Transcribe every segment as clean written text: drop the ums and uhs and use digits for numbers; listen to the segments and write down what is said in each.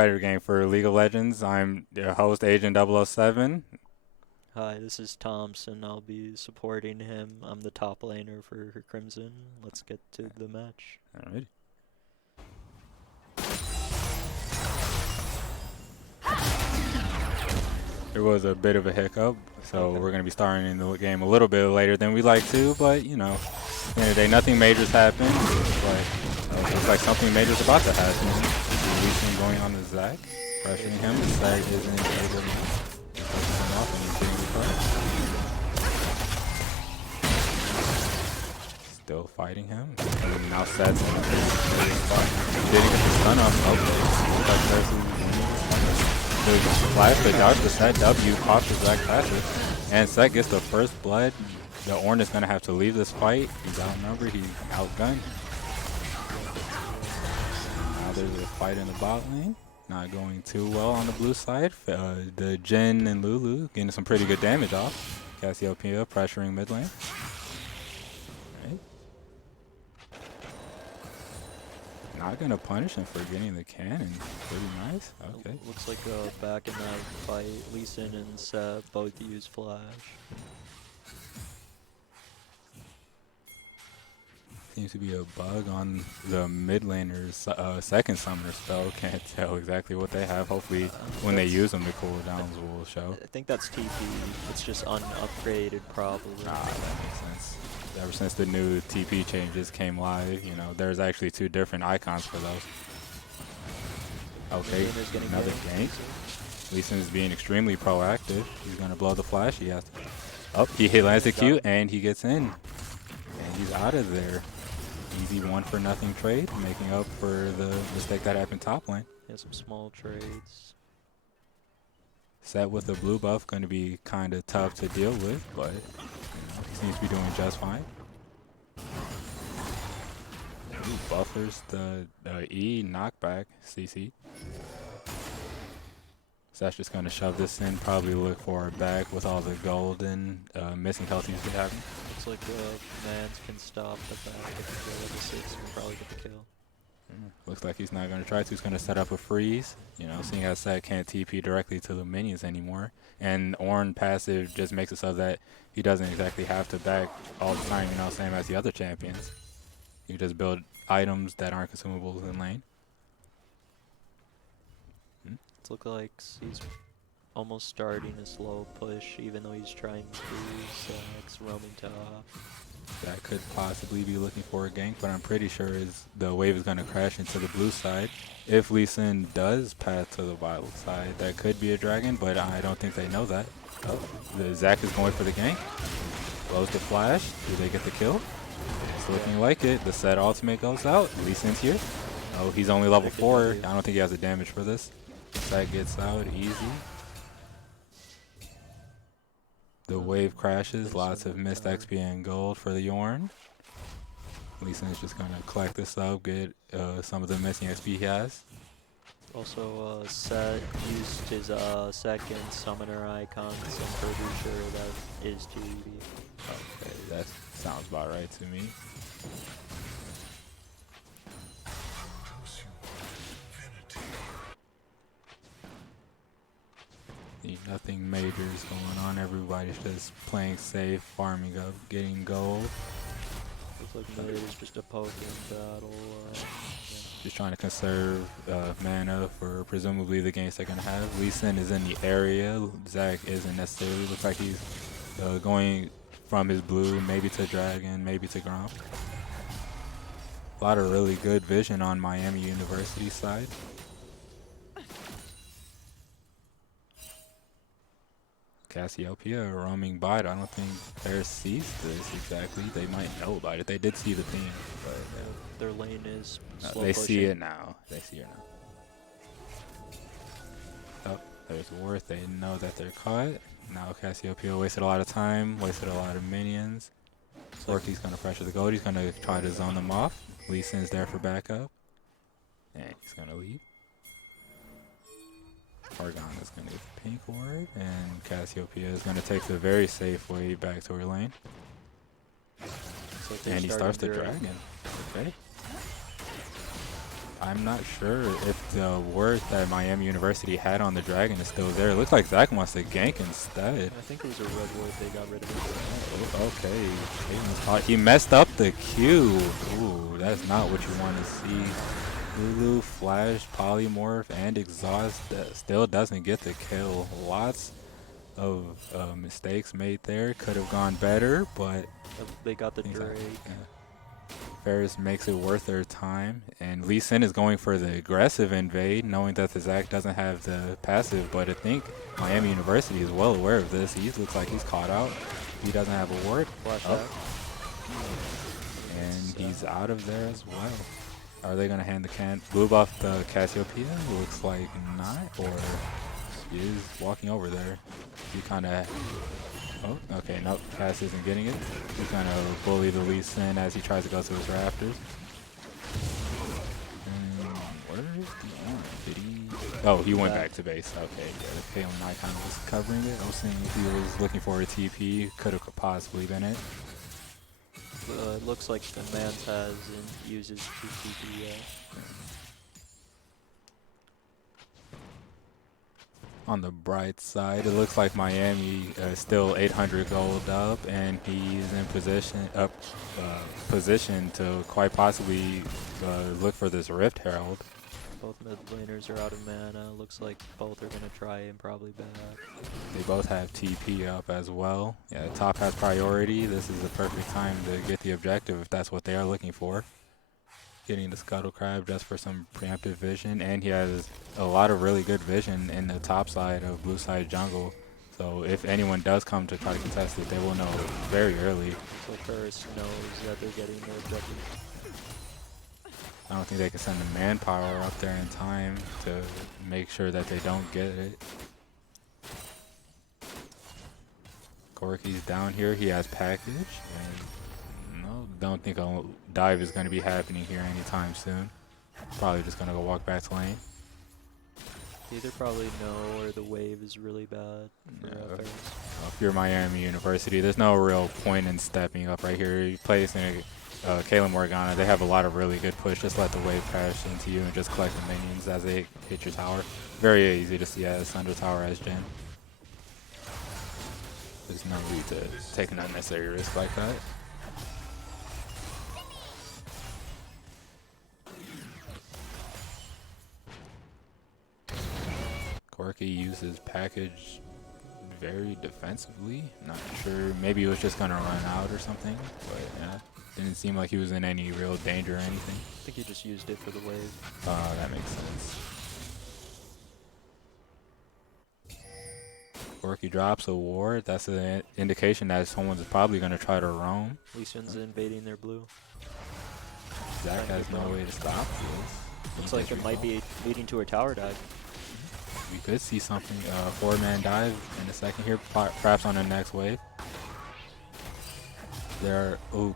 Competitive game for League of Legends. I'm your host, Agent 007. Hi, this is Thompson. I'll be supporting him. I'm the top laner for Crimson. Let's get to the match. Alright. There was a bit of a hiccup, so we're going to be starting the game a little bit later than we like to, but you know, at the end of the day, nothing major's happened. But it looks like something major's about to happen. Releasing going on to Zach, pressuring him. Zach isn't able to push him off and he's getting the card. Still fighting him. And now Seth's in a very spot. Didn't get the stun off. The flash to dodge the Set W, pops the Zach passive, and Set gets the first blood. The Ornn is going to have to leave this fight. He's outnumbered, he's outgunned. Now there's a fight in the bot lane. Not going too well on the blue side. The Jhin and Lulu getting some pretty good damage off. Cassiopeia pressuring mid lane. Not gonna punish him for getting the cannon. Pretty nice. Okay. Looks like back in that fight, Lee Sin and Seth both use flash. Seems to be a bug on the mid laner's second summoner spell. Can't tell exactly what they have. Hopefully, when they use them, the cooldowns will show. I think that's TP. It's just unupgraded, probably. Ah, that makes sense. Ever since the new TP changes came live, you know, there's actually two different icons for those. Okay, another gank. Lee Sin is being extremely proactive. He's gonna blow the flash. He has to. Oh, he lands the Q and he gets in, and he's out of there. Easy 1-for-nothing trade, making up for the mistake that happened top lane. Yeah, some small trades. Set with the blue buff, going to be kind of tough to deal with, but you know, he seems to be doing just fine. Ooh, buffers the E knockback CC. Set's just going to shove this in, probably look for a back with all the golden missing health he's been having. Looks like Mans can stop the back if he go level 6 and probably get the kill. Looks like he's not going to try to. He's going to set up a freeze. You know, seeing as Set can't TP directly to the minions anymore. And Ornn passive just makes it so that he doesn't exactly have to back all the time, you know, same as the other champions. You just build items that aren't consumables in lane. It looks like he's almost starting a slow push, even though he's trying to Zach's roaming top. That could possibly be looking for a gank, but I'm pretty sure the wave is going to crash into the blue side. If Lee Sin does pass to the violet side, that could be a dragon, but I don't think they know that. Oh, the Zach is going for the gank. Blows the flash. Do they get the kill? It's looking like it. The Set ultimate goes out. Lee Sin's here. Oh, he's only level 4. I don't think he has the damage for this. Set gets out easy. The wave crashes, lots of missed XP and gold for the Ornn. Lee Sin is just going to collect this up, get some of the missing XP he has. Also, Set used his second summoner icon, so I'm pretty sure that is 2EV. Okay, that sounds about right to me. Nothing major is going on. Everybody's just playing safe, farming up, getting gold. Looks like mid is just a poking battle. Just trying to conserve mana for presumably the games they're going to have. Lee Sin is in the area. Zach isn't necessarily. Looks like he's going from his blue, maybe to dragon, maybe to Grom. A lot of really good vision on Miami University's side. Cassiopeia roaming bot. I don't think Ferris sees this exactly. They might know about it. They did see the theme, but their lane is slow they pushing. see it now. They see it now. Oh, there's Worth. They know that they're caught. Now Cassiopeia wasted a lot of time, wasted a lot of minions. Sorky's gonna pressure the gold. He's gonna try to zone them off. Lee Sin's there for backup, and he's gonna leave. Argon is going to get the pink ward, and Cassiopeia is going to take the very safe way back to her lane. So and he starts the dragon. Okay. I'm not sure if the word that Miami University had on the Dragon is still there. It looks like Zach wants to gank instead. I think it was a red ward. They got rid of it. Oh, okay. He messed up the Q. Ooh, that's not what you want to see. Lulu, Flash, Polymorph, and Exhaust still doesn't get the kill. Lots of mistakes made there. Could have gone better, but They got the exactly, Drake. yeah. Ferris makes it worth their time, and Lee Sin is going for the aggressive invade, knowing that the Zac doesn't have the passive, but I think Miami University is well aware of this. He looks like he's caught out. He doesn't have a ward. Flash Oh. And he's out of there as well. Are they going to hand the blue buff the Cassiopeia? Looks like not, or he is walking over there. He kind of... Oh, okay, nope, Cass isn't getting it. He's going to bully the Lee Sin as he tries to go to his rafters. Where is the one? Did he... Oh, he went back to base. Okay, yeah, the Kalen icon was covering it. I was saying if he was looking for a TP, could have possibly been it. It looks like the Mans has and uses TP yet. On the bright side, it looks like Miami is still 800 gold up, and he's in position to quite possibly look for this Rift Herald. Both mid laners are out of mana. Looks like both are going to try and probably back. They both have TP up as well. Yeah, top has priority. This is the perfect time to get the objective if that's what they are looking for. Getting the Scuttle Crab just for some preemptive vision, and he has a lot of really good vision in the top side of blue side jungle. So if anyone does come to try to contest it, they will know very early. So Ferris knows that they're getting their objective. I don't think they can send the manpower up there in time to make sure that they don't get it. Corky's down here. He has package. And no, don't think a dive is going to be happening here anytime soon. Probably just going to go walk back to lane. They either probably know or the wave is really bad for Ferris. If you're Miami University, there's no real point in stepping up right here. You place in Kalen Morgana, they have a lot of really good push. Just let the wave crash into you and just collect the minions as they hit your tower. Very easy to see as under tower as Jin. There's no need to take an unnecessary risk like that. Corky uses package very defensively. Not sure. Maybe he was just going to run out or something. But yeah, didn't seem like he was in any real danger or anything. I think he just used it for the wave. That makes sense. Corky drops a ward. That's an indication that someone's probably going to try to roam. Lee Sin's invading their blue. Zach has no way to stop this. Looks like it might be leading to a tower dive. We could see something. 4-man dive in a second here, perhaps on the next wave.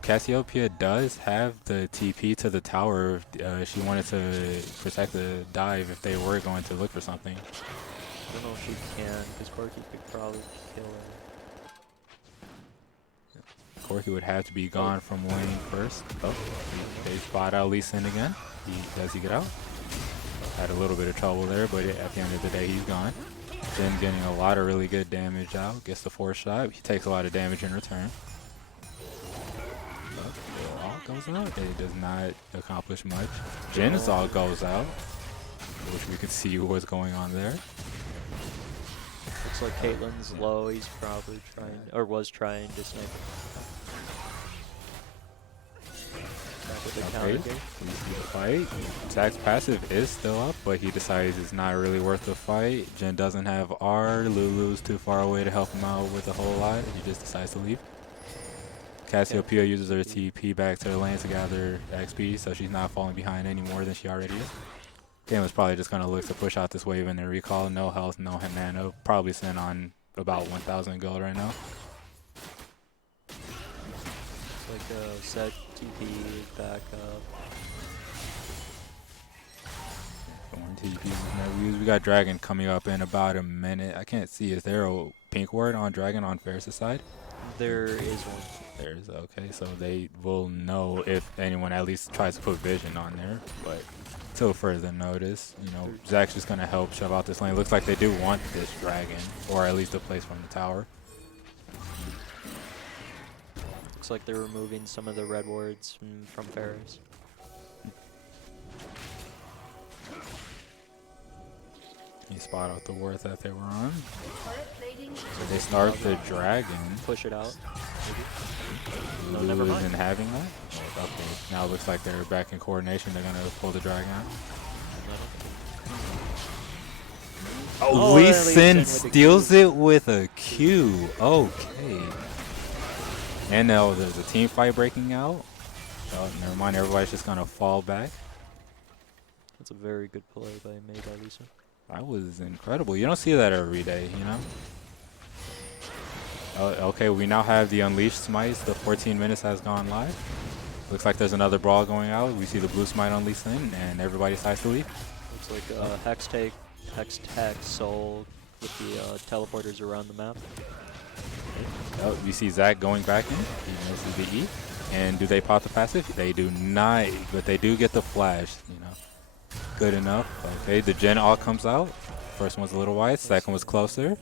Cassiopeia does have the TP to the tower. She wanted to protect the dive if they were going to look for something. I don't know if she can, because Corky could probably kill her. Corky would have to be gone from lane first. Oh, they spot out Lee Sin again. Does he get out? Had a little bit of trouble there, but at the end of the day, he's gone. Jin getting a lot of really good damage out. Gets the 4th shot. He takes a lot of damage in return. But all goes out. It does not accomplish much. Jin's all goes out, which we could see what's going on there. Looks like Caitlyn's low. He's probably trying, or was trying to snipe her. Okay, we see the fight. Zach's passive is still up, but he decides it's not really worth the fight. Jin doesn't have R. Lulu's too far away to help him out with a whole lot. He just decides to leave. Cassiopeia uses her TP back to the lane to gather XP, so she's not falling behind any more than she already is. Kalen's probably just going to look to push out this wave in the recall. No health, no mana. Probably sitting on about 1,000 gold right now. Like set TP back up. TP was never used. We got Dragon coming up in about a minute. I can't see. Is there a pink ward on Dragon on Ferris' side? There is one. There's okay, so they will know if anyone at least tries to put vision on there. But Till further notice, you know, Zach's just going to help shove out this lane. Looks like they do want this dragon, or at least a place from the tower. Looks like they're removing some of the red wards from Ferris. You spot out the ward that they were on. So they start the dragon. Push it out. No, never mind. Isn't having that? Oh, okay. Now it looks like they're back in coordination. They're going to pull the dragon out. Oh, Lee Sin steals it with a Q. Okay. And now there's a team fight breaking out. Oh, never mind. Everybody's just going to fall back. That's a very good play by Lee Sin. That was incredible. You don't see that every day, you know? Okay, we now have the Unleashed Smites. The 14 minutes has gone live. Looks like there's another brawl going out. We see the blue smite on Lee Sin, and everybody decides to leave. Looks like Hex Tech, Soul with the teleporters around the map. Oh, we see Zach going back in. He misses the E. And do they pop the passive? They do not, but they do get the flash, you know. Good enough. Okay, the gen all comes out. First one's a little wide, second was closer.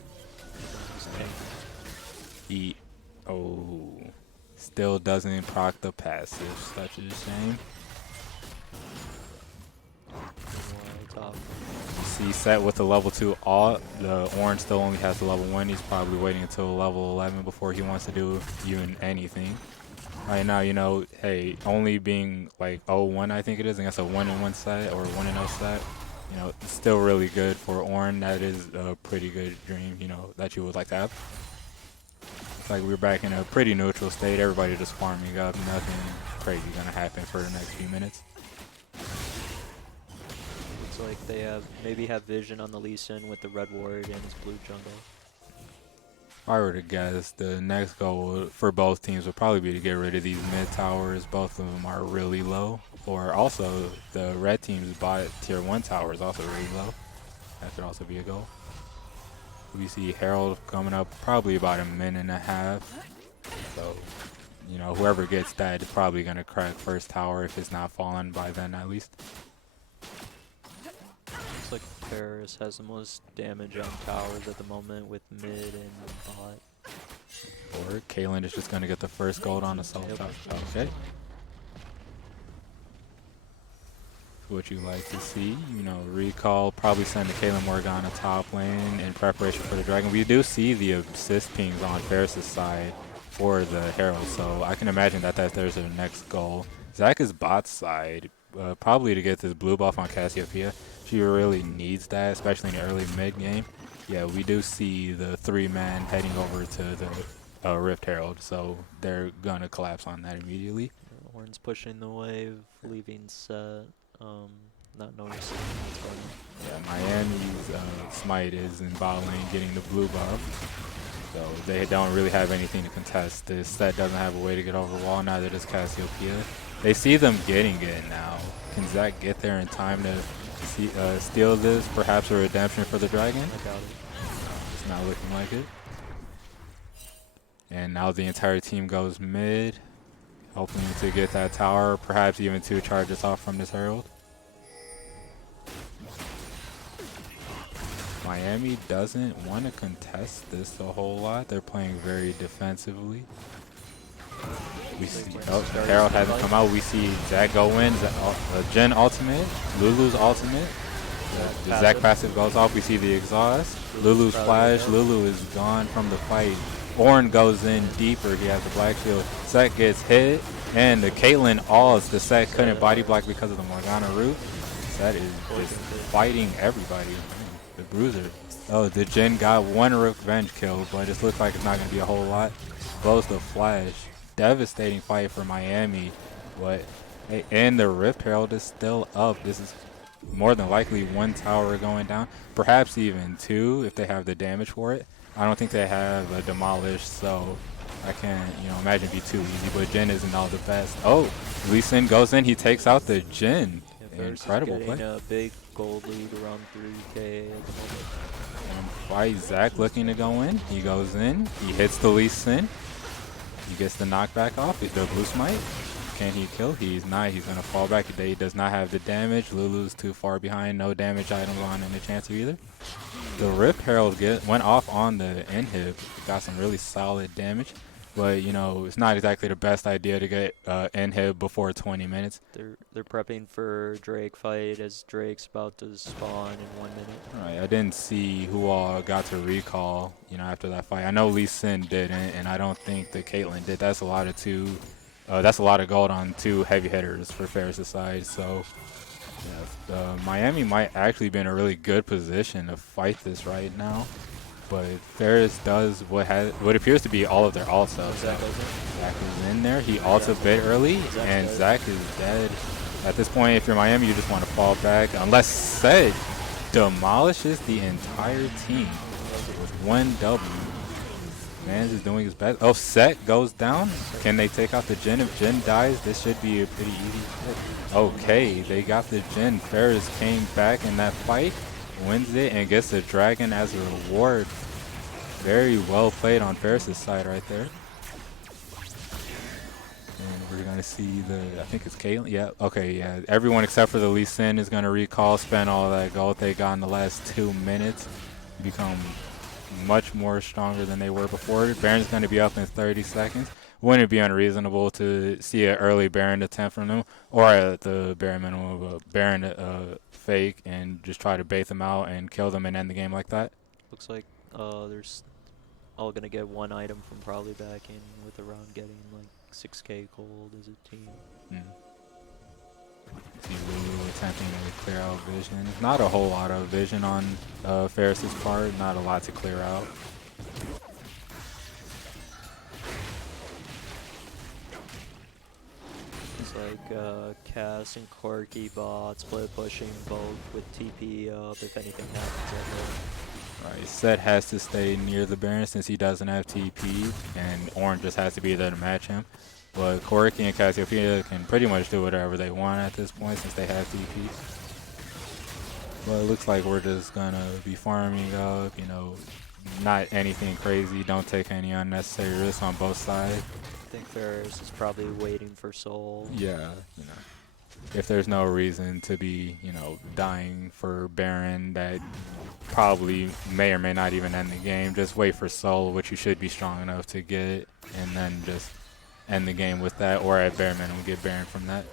E. Oh. Still doesn't proc the passive. Such a shame. You see set with the level 2 alt. The orange still only has the level 1. He's probably waiting until level 11 before he wants to do even anything. Right now, you know, hey, only being like 0-1, I think it is, against a 1-1 set or 1-0 set, you know, it's still really good for Orange. That is a pretty good dream, you know, that you would like to have. It's like we're back in a pretty neutral state. Everybody just farming up. Nothing crazy gonna happen for the next few minutes. Looks like they maybe have vision on the Lee Sin with the red ward and his blue jungle. If I were to guess, the next goal for both teams would probably be to get rid of these mid towers. Both of them are really low. Or also, the red team's bot tier 1 tower is also really low. That could also be a goal. We see Herald coming up probably about a minute and a half. So, you know, whoever gets that is probably going to crack first tower if it's not fallen by then at least. Looks like Ferris has the most damage on towers at the moment with mid and bot. Or Kaylin is just going to get the first gold on the solo top. Okay. What you like to see, you know, recall, probably send the Kaylin Morgana top lane in preparation for the dragon. We do see the assist pings on Ferris' side for the Herald, so I can imagine that there's their next goal. Zach is bot side, probably to get this blue buff on Cassiopeia. She really needs that, especially in the early mid game. Yeah, we do see the 3-man heading over to the Rift Herald, so they're gonna collapse on that immediately. Horn's pushing the wave, leaving set. Not noticing what's going on. Yeah, Miami's Smite is in bot lane getting the blue buff, so they don't really have anything to contest. This set doesn't have a way to get over wall, neither does Cassiopeia. They see them getting it now. Can Zach get there in time to steal this? Perhaps a redemption for the dragon? I doubt it. It's not looking like it. And now the entire team goes mid, hoping to get that tower, perhaps even 2 charges off from this Herald. Miami doesn't want to contest this a whole lot. They're playing very defensively. We see, Herald hasn't come out. We see Zach go in, Jen ultimate, Lulu's ultimate. The Zach passive goes off. We see the exhaust. Lulu's flash. Lulu is gone from the fight. Orn goes in deeper. He has the black shield. Set gets hit, and the Caitlyn alls. The Set couldn't body block because of the Morgana root. Set is just fighting everybody. The Bruiser. Oh, the Jin got 1 revenge kill, but it looks like it's not going to be a whole lot. Blows the flash. Devastating fight for Miami, but hey, and the Rift Herald is still up. This is more than likely 1 tower going down, perhaps even 2 if they have the damage for it. I don't think they have a demolish, so I can't, you know, imagine it'd be too easy. But Jin isn't all the best. Oh, Lee Sin goes in. He takes out the Jin. Yeah, incredible play. A big gold lead around 3K at the moment. Why Zach looking to go in? He goes in. He hits the Lee Sin. He gets the knockback off. He's the blue smite. Can he kill? He's not. He's going to fall back. He does not have the damage. Lulu's too far behind. No damage items on any chance either. The Rip Herald went off on the inhib. Got some really solid damage. But, you know, it's not exactly the best idea to get inhib before 20 minutes. They're prepping for Drake fight as Drake's about to spawn in 1 minute. All right, I didn't see who all got to recall, you know, after that fight. I know Lee Sin didn't, and I don't think that Caitlyn did. That's a lot of gold on 2 heavy hitters for Ferris' side. So, yeah, Miami might actually be in a really good position to fight this right now. But Ferris does what appears to be all of their ult subs. Zach is in there. He ults a bit early, and Zach is dead. At this point, if you're Miami, you just want to fall back. Unless Set demolishes the entire team with 1 W. Mans is doing his best. Oh, Set goes down. Can they take out the Jhin? If Jhin dies, this should be a pretty easy hit. Okay, they got the Jhin. Ferris came back in that fight, wins it, and gets the dragon as a reward. Very well played on Ferris' side right there. And we're going to see I think it's Caitlyn. Yeah, okay, yeah. Everyone except for the Lee Sin is going to recall, spend all that gold they got in the last 2 minutes, become much more stronger than they were before. Baron's going to be up in 30 seconds. Wouldn't it be unreasonable to see an early Baron attempt from them, or at the bare minimum of a Baron fake and just try to bait them out and kill them and end the game like that? Looks like there's all going to get 1 item from probably back in with around getting like 6k gold as a team. See Lulu attempting to clear out vision. Not a whole lot of vision on Ferris' part. Not a lot to clear out. It's like Cass and Corky bot split pushing both with TP up if anything happens. Right, Set has to stay near the Baron since he doesn't have TP, and Orange just has to be there to match him. But Corky and Cassiopeia can pretty much do whatever they want at this point since they have TP. But it looks like we're just gonna be farming up, you know, not anything crazy. Don't take any unnecessary risks on both sides. I think Ferris is probably waiting for Soul. Yeah, you know, if there's no reason to be, you know, dying for Baron that probably may or may not even end the game, just wait for Soul, which you should be strong enough to get, and then just end the game with that, or at bare minimum get Baron from that.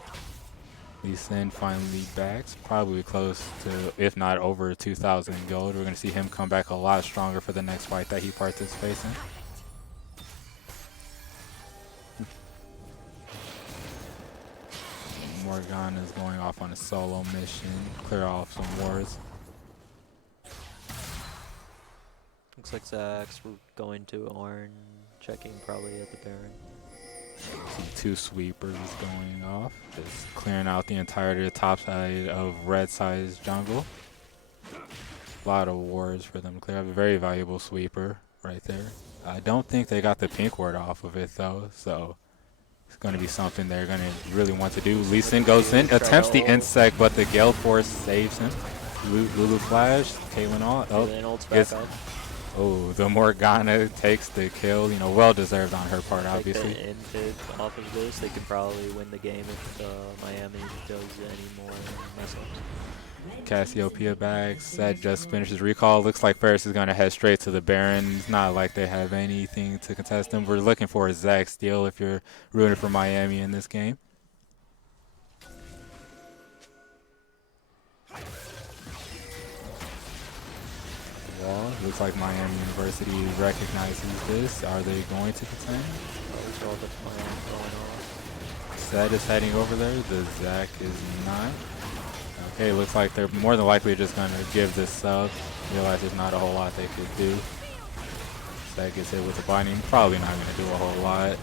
Lee Sin finally backs, probably close to, if not over 2,000 gold. We're going to see him come back a lot stronger for the next fight that he participates in. Morgana is going off on a solo mission, clear off some wards. Looks like Zach's going to Orange, checking probably at the Baron. See 2 sweepers going off, just clearing out the entirety of the top side of red side's jungle. A lot of wards for them to clear up. A very valuable sweeper right there. I don't think they got the pink ward off of it though, so it's going to be something they're going to really want to do. Lee Sin goes in, attempts the insect, but the Gale Force saves him. Lulu flash, Caitlyn ult. Oh, the Morgana takes the kill. You know, well deserved on her part, obviously. Take the inhib off of this, they can probably win the game if Miami does any more mess ups. Cassiopeia back. Set just finishes recall. Looks like Ferris is going to head straight to the Baron. It's not like they have anything to contest them. We're looking for a Zach steal if you're rooting for Miami in this game. Wall. Looks like Miami University recognizes this. Are they going to contend? Set is heading over there. The Zach is not. Okay, looks like they're more than likely just going to give this sub. Realize there's not a whole lot they could do. Zach gets hit with the binding. Probably not going to do a whole lot.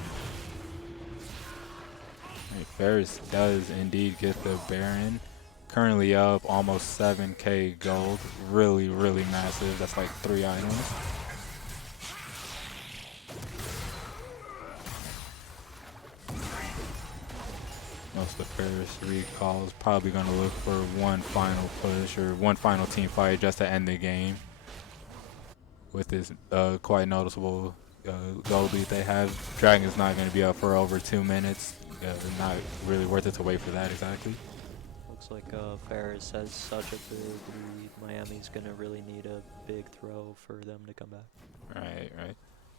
Right, Ferris does indeed get the Baron. Currently up almost 7k gold. Really, really massive. That's like 3 items. Most of Ferris recalls probably going to look for one final push or one final team fight just to end the game. With this quite noticeable gold lead they have. Dragon's not going to be up for over 2 minutes. not really worth it to wait for that exactly. Looks like Ferris has such a big lead. Miami's gonna really need a big throw for them to come back. Right.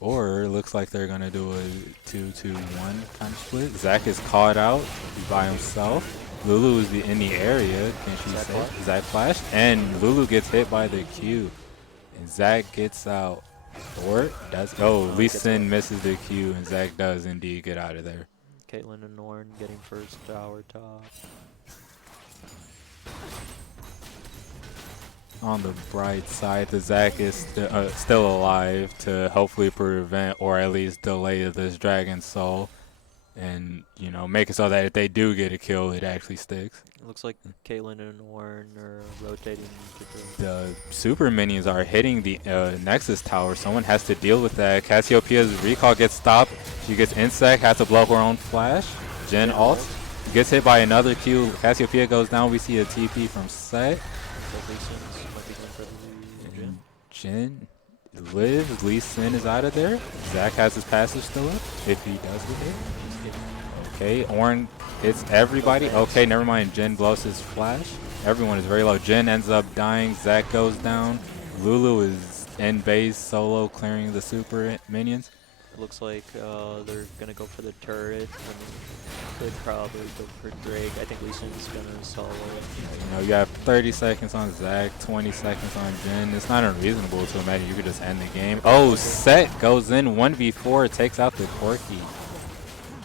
Or it looks like they're gonna do a 2-2-1 kind of split. Zach is caught out by himself. Lulu is in the area. Can she save? Zach flashed, and Lulu gets hit by the Q, and Zach gets out. Or does? Oh, Lee Sin misses the Q, and Zach does indeed get out of there. Caitlyn and Norn getting first tower top. On the bright side, the Zach is still alive to hopefully prevent or at least delay this Dragon Soul, and you know, make it so that if they do get a kill, it actually sticks. It looks like Caitlyn and Norn are rotating to the super minions are hitting the Nexus tower. Someone has to deal with that. Cassiopeia's recall gets stopped. She gets insect, has to blow her own flash. Jin ult, gets hit by another Q. Cassiopeia goes down. We see a TP from Set. Jin lives. Lee Sin is out of there. Zach has his passive still up, if he does with it. Okay, Ornn hits everybody. Okay, never mind. Jin blows his flash. Everyone is very low. Jin ends up dying. Zach goes down. Lulu is in base solo clearing the super minions. It looks like they're going to go for the turret. Could probably go for Drake. I think Lee Sin's going to solo it. You know, you have 30 seconds on Zach, 20 seconds on Jin. It's not unreasonable to imagine you could just end the game. Oh, Set goes in 1v4, takes out the Corki.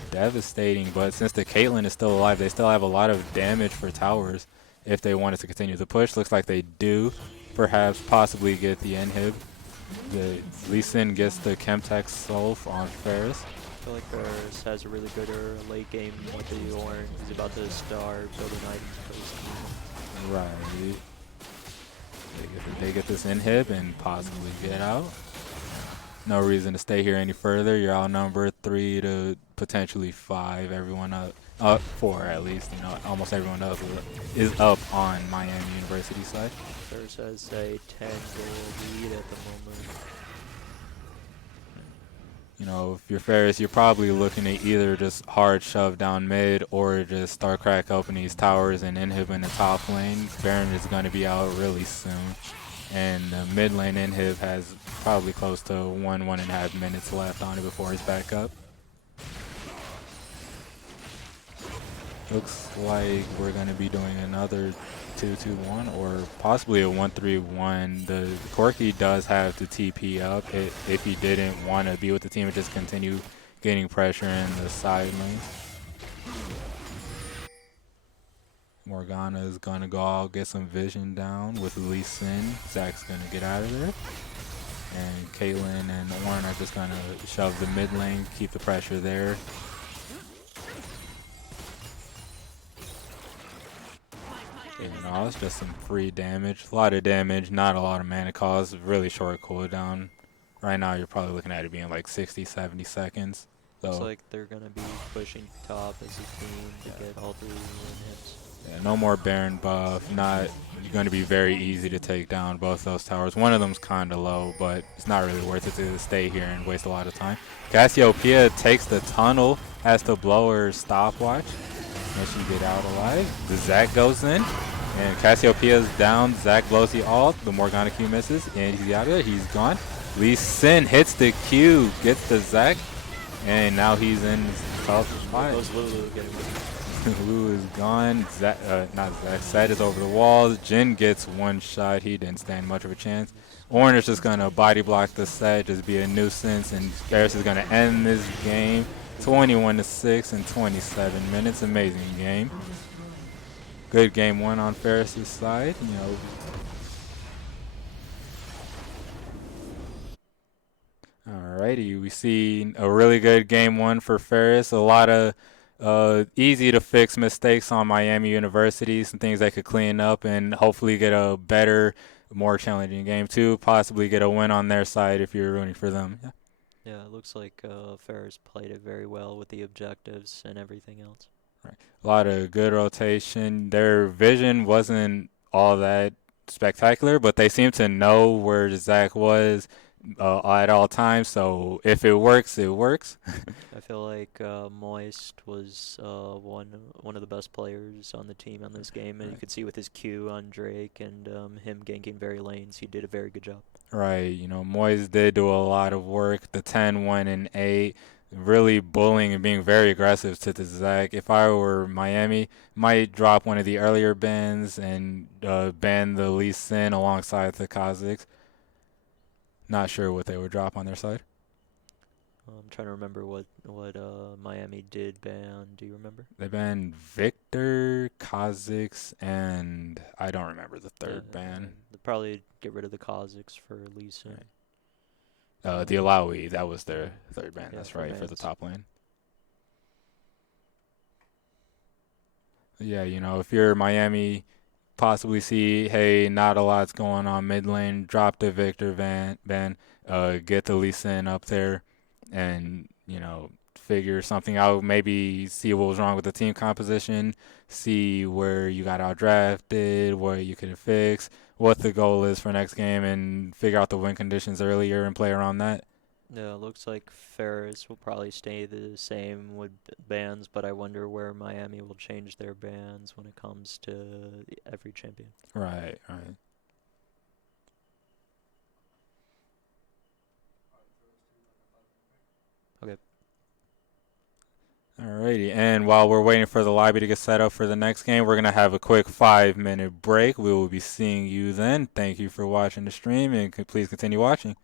Devastating, but since the Caitlyn is still alive, they still have a lot of damage for towers if they wanted to continue the push. Looks like they do perhaps possibly get the inhib. The Lee Sin gets the Chemtech Soul on Ferris. I feel like Ferris has a really good late game with the Ornn. He's about to start building items for his team. Right. They get this inhib and possibly get out. No reason to stay here any further. You're outnumbered 3 to potentially 5. Everyone up 4 at least. You know, almost everyone up is up on Miami University side. Ferris has a 10-goal lead at the moment. You know, if you're Ferris, you're probably looking at either just hard shove down mid or just start crack open these towers and inhib in the top lane. Baron is going to be out really soon. And the mid lane inhib has probably close to 1.5 minutes left on it before he's back up. Looks like we're going to be doing another 2-2-1 or possibly a 1-3-1. The Corki does have the TP up if he didn't want to be with the team and just continue getting pressure in the side lane. Morgana is going to go out, get some vision down with Lee Sin. Zach's going to get out of there. And Caitlyn and Ornn are just going to shove the mid lane, keep the pressure there. You know, it's just some free damage. A lot of damage, not a lot of mana cost. Really short cooldown. Right now, you're probably looking at it being like 60, 70 seconds. So looks like they're going to be pushing top as a team to get all 3 hits. Yeah, no more Baron buff. Not going to be very easy to take down both those towers. One of them's kind of low, but it's not really worth it to stay here and waste a lot of time. Cassiopeia takes the tunnel, has to blow her stopwatch. And she get out alive. The Zach goes in, and Cassiopeia's down. Zach blows the ult. The Morgana Q misses, and he's out of there. He's gone. Lee Sin hits the Q, gets the Zach, and now he's in tough spot. Lulu is gone. Not Zach. Set is over the walls. Jin gets one shot. He didn't stand much of a chance. Ornn is just going to body block the Set, just be a nuisance, and Ferris is going to end this game. 21-6 in 27 minutes. Amazing game. Good game 1 on Ferris' side. You know. Alrighty, we see a really good game 1 for Ferris. A lot of easy to fix mistakes on Miami University. Some things they could clean up and hopefully get a better, more challenging game 2. Possibly get a win on their side if you're rooting for them. Yeah. Yeah, it looks like Ferris played it very well with the objectives and everything else. Right. A lot of good rotation. Their vision wasn't all that spectacular, but they seemed to know where Zach was at all times. So if it works, it works. I feel like Moist was one of the best players on the team on this game, and you Right. could see with his Q on Drake and him ganking very lanes, he did a very good job. Right, Moyes did do a lot of work. The 10, 1, and 8, really bullying and being very aggressive to the Zach. If I were Miami, might drop one of the earlier bans and ban the Lee Sin alongside the Kazakhs. Not sure what they would drop on their side. I'm trying to remember what Miami did ban. Do you remember? They banned Victor, Kazakhs, and I don't remember the third ban. They'll probably get rid of the Kazakhs for Lee Sin. The Alawi, that was their third ban. Yeah, That's for right, for the bans. top lane. Yeah, if you're Miami, possibly see, hey, not a lot's going on mid lane, drop the Victor ban, get the Lee Sin up there, and, figure something out. Maybe see what was wrong with the team composition, see where you got outdrafted, what you could fix, what the goal is for next game, and figure out the win conditions earlier and play around that. Yeah, it looks like Ferris will probably stay the same with bans, but I wonder where Miami will change their bans when it comes to every champion. Right, right. Okay. Alrighty, and while we're waiting for the lobby to get set up for the next game, we're going to have a quick 5-minute break. We will be seeing you then. Thank you for watching the stream, and please continue watching.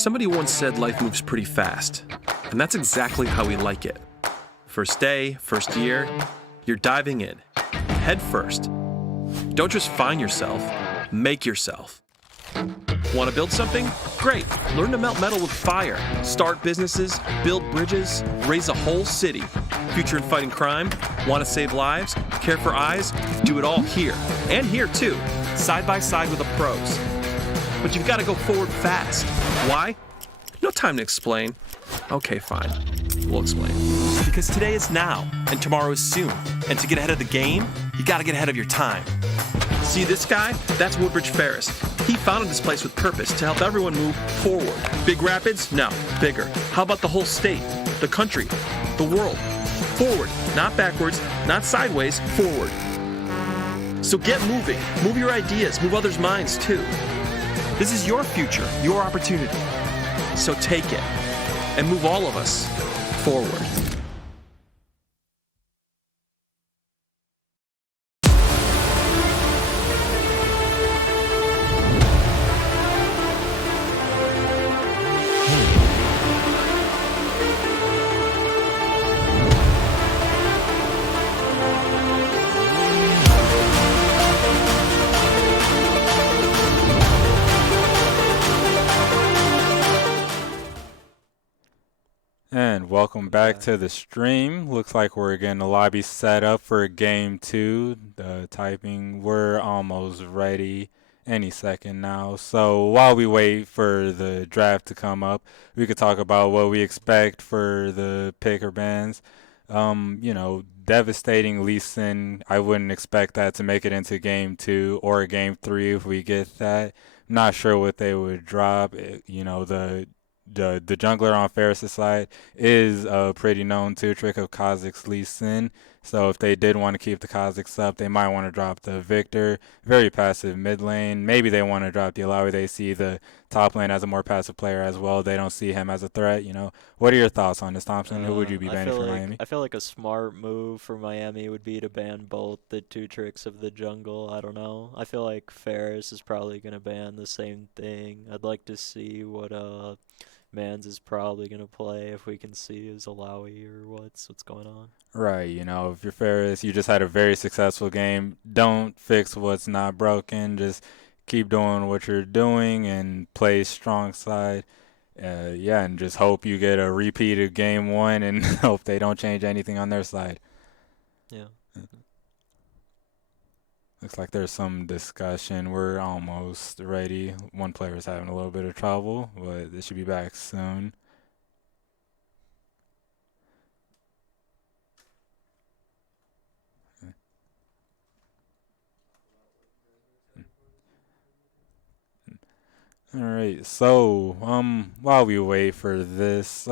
Somebody once said life moves pretty fast, and that's exactly how we like it. First day, first year, you're diving in, head first. Don't just find yourself, make yourself. Want to build something? Great. Learn to melt metal with fire. Start businesses, build bridges, raise a whole city. Future in fighting crime? Want to save lives? Care for eyes? Do it all here. And here too. Side by side with the pros. But you've got to go forward fast. Why? No time to explain. Okay, fine. We'll explain. Because today is now, and tomorrow is soon. And to get ahead of the game, you got to get ahead of your time. See this guy? That's Woodbridge Ferris. He founded this place with purpose to help everyone move forward. Big Rapids? No, bigger. How about the whole state, the country, the world? Forward, not backwards, not sideways, forward. So get moving. Move your ideas, move others' minds too. This is your future, your opportunity. So take it and move all of us forward. And welcome back to the stream. Looks like we're getting the lobby set up for game 2. The typing, we're almost ready any second now. So while we wait for the draft to come up, we could talk about what we expect for the picker bands. Devastating Lee Sin. I wouldn't expect that to make it into game 2 or game 3 if we get that. Not sure what they would drop. The jungler on Ferris' side is a pretty known 2-trick of Kha'Zix's Lee Sin. So if they did want to keep the Kha'Zix up, they might want to drop the Victor. Very passive mid lane. Maybe they want to drop the Alawi. They see the top lane as a more passive player as well. They don't see him as a threat. What are your thoughts on this, Thompson? Who would you be banning for Miami? I feel like a smart move for Miami would be to ban both the 2-tricks of the jungle. I don't know. I feel like Ferris is probably going to ban the same thing. I'd like to see what Mans is probably going to play if we can see his Alawi or what's going on. Right, if you're Ferris, you just had a very successful game. Don't fix what's not broken. Just keep doing what you're doing and play strong side. And just hope you get a repeat of game 1 and hope they don't change anything on their side. Yeah. Looks like there's some discussion. We're almost ready. One player is having a little bit of trouble, but they should be back soon. All right. So, while we wait for this,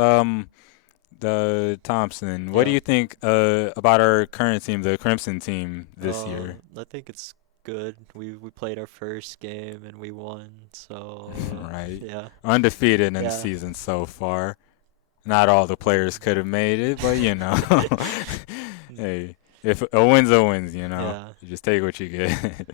the Thompson, what do you think about our current team, the Crimson team, this year? I think it's good. We played our first game and we won, so right. Yeah. Undefeated in the season so far. Not all the players could have made it, but hey, if a win's a win, Yeah. You just take what you get.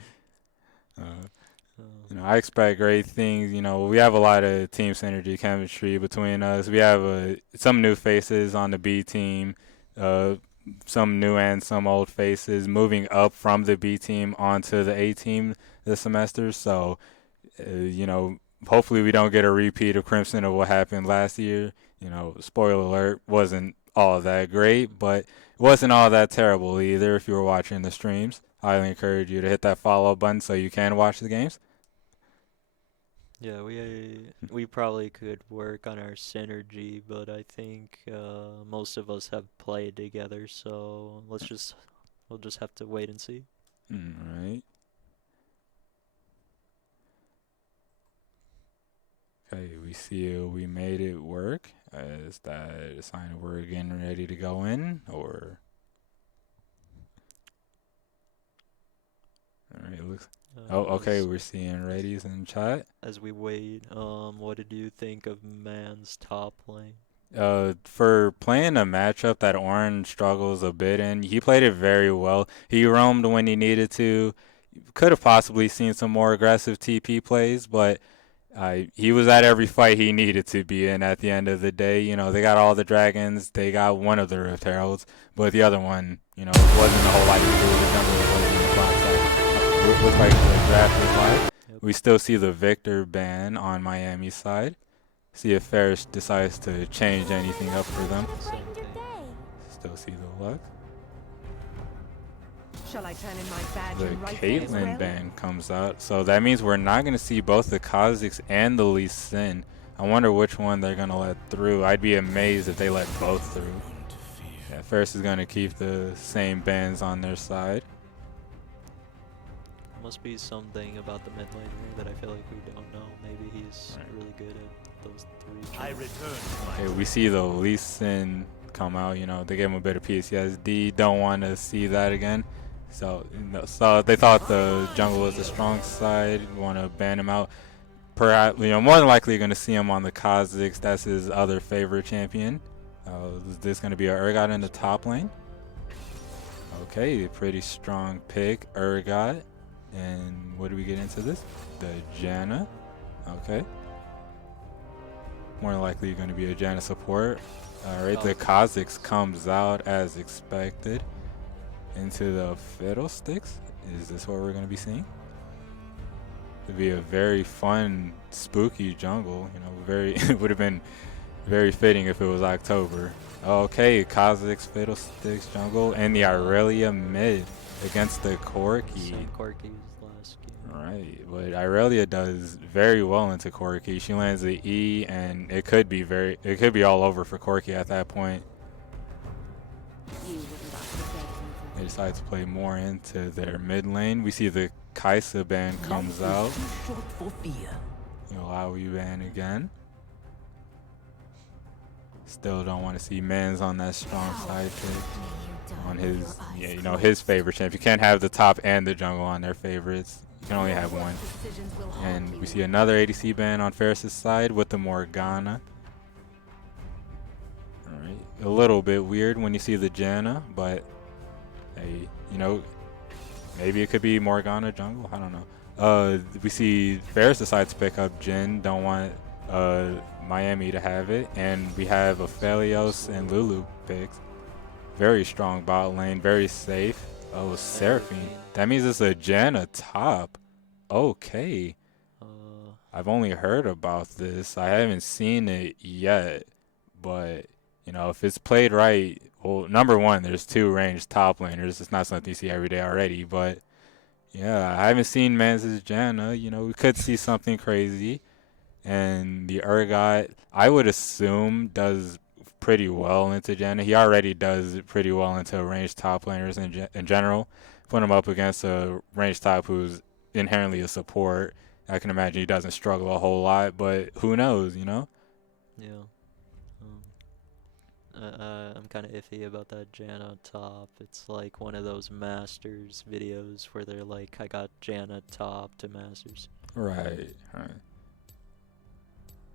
I expect great things. We have a lot of team synergy, chemistry between us. We have some new faces on the B team, some new and some old faces moving up from the B team onto the A team this semester. So, hopefully we don't get a repeat of Crimson of what happened last year. Spoiler alert, wasn't all that great, but it wasn't all that terrible either if you were watching the streams. I highly encourage you to hit that follow button so you can watch the games. Yeah, we probably could work on our synergy, but I think most of us have played together, so we'll just have to wait and see. All right. Okay, we see we made it work. Is that a sign that we're getting ready to go in, or? All right, looks. Okay, we're seeing readies in chat. As we wait, what did you think of Man's top lane? For playing a matchup that Orange struggles a bit in, he played it very well. He roamed when he needed to. Could have possibly seen some more aggressive TP plays, but He was at every fight he needed to be in at the end of the day. You know, they got all the dragons. They got one of the Rift Heralds, but the other one, you know, wasn't a whole lot to do with the jungle. It wasn't in the box side. Looks like the draft is live. Yep. We still see the Victor ban on Miami's side. See if Ferris decides to change anything up for them. Same thing. Still see the luck. Shall I turn in my badge The and rifle as Caitlyn well? ban comes out, so that means we're not going to see both the Kha'Zix and the Lee Sin. I wonder which one they're going to let through. I'd be amazed if they let both through. Yeah, Ferris is going to keep the same bans on their side. Must be something about the mid laner that I feel like we don't know. Maybe he's Right. really good at those 3 I jumps. return to my Okay, we see the Lee Sin come out. You know, they gave him a bit of PTSD. Don't want to see that again. So, so they thought the jungle was the strong side. Want to ban him out. Perhaps, you know, more than likely, you're going to see him on the Kha'Zix. That's his other favorite champion. Is this going to be a Urgot in the top lane? Okay, a pretty strong pick, Urgot. And what do we get into this? The Janna. Okay. More than likely, you're going to be a Janna support. All right, the Kha'Zix comes out as expected into the Fiddlesticks. Is this what we're going to be seeing? It'd be a very fun, spooky jungle. You know, very it would have been very fitting if it was October. Okay, Kha'Zix, Fiddlesticks jungle, and the Irelia mid against the Corki. Same Corki as last game. Right, but Irelia does very well into Corki. She lands the E, and it could be all over for Corki at that point. You wouldn't ask to beg me for They decide to play more into their mid lane. We see the Kaisa ban comes out. too short for fear. Alawi ban again. Still don't want to see Mans on that strong side pick. On his, yeah, you know, his favorite champ. You can't have the top and the jungle on their favorites. You can only have one. decisions will And haunt we you. see another ADC ban on Ferris' side with the Morgana. Alright, a little bit weird when you see the Janna, but hey, you know, maybe it could be Morgana jungle. I don't know. We see Ferris decides to pick up Jhin. Don't want Miami to have it, and we have Aphelios and Lulu picks. Very strong bot lane, very safe. Oh, Seraphine. That means it's a Janna top. Okay. I've only heard about this. I haven't seen it yet, but you know, if it's played right, well, number one, there's 2 ranged top laners. It's not something you see every day already, but yeah, I haven't seen Man's Janna. You know, we could see something crazy. And the Urgot, I would assume, does pretty well into Janna. He already does pretty well into ranged top laners in general. Put him up against a ranged top who's inherently a support. I can imagine he doesn't struggle a whole lot, but who knows, you know? Yeah. I'm kind of iffy about that Janna top. It's like one of those Masters videos where they're like, I got Janna top to Masters. Right.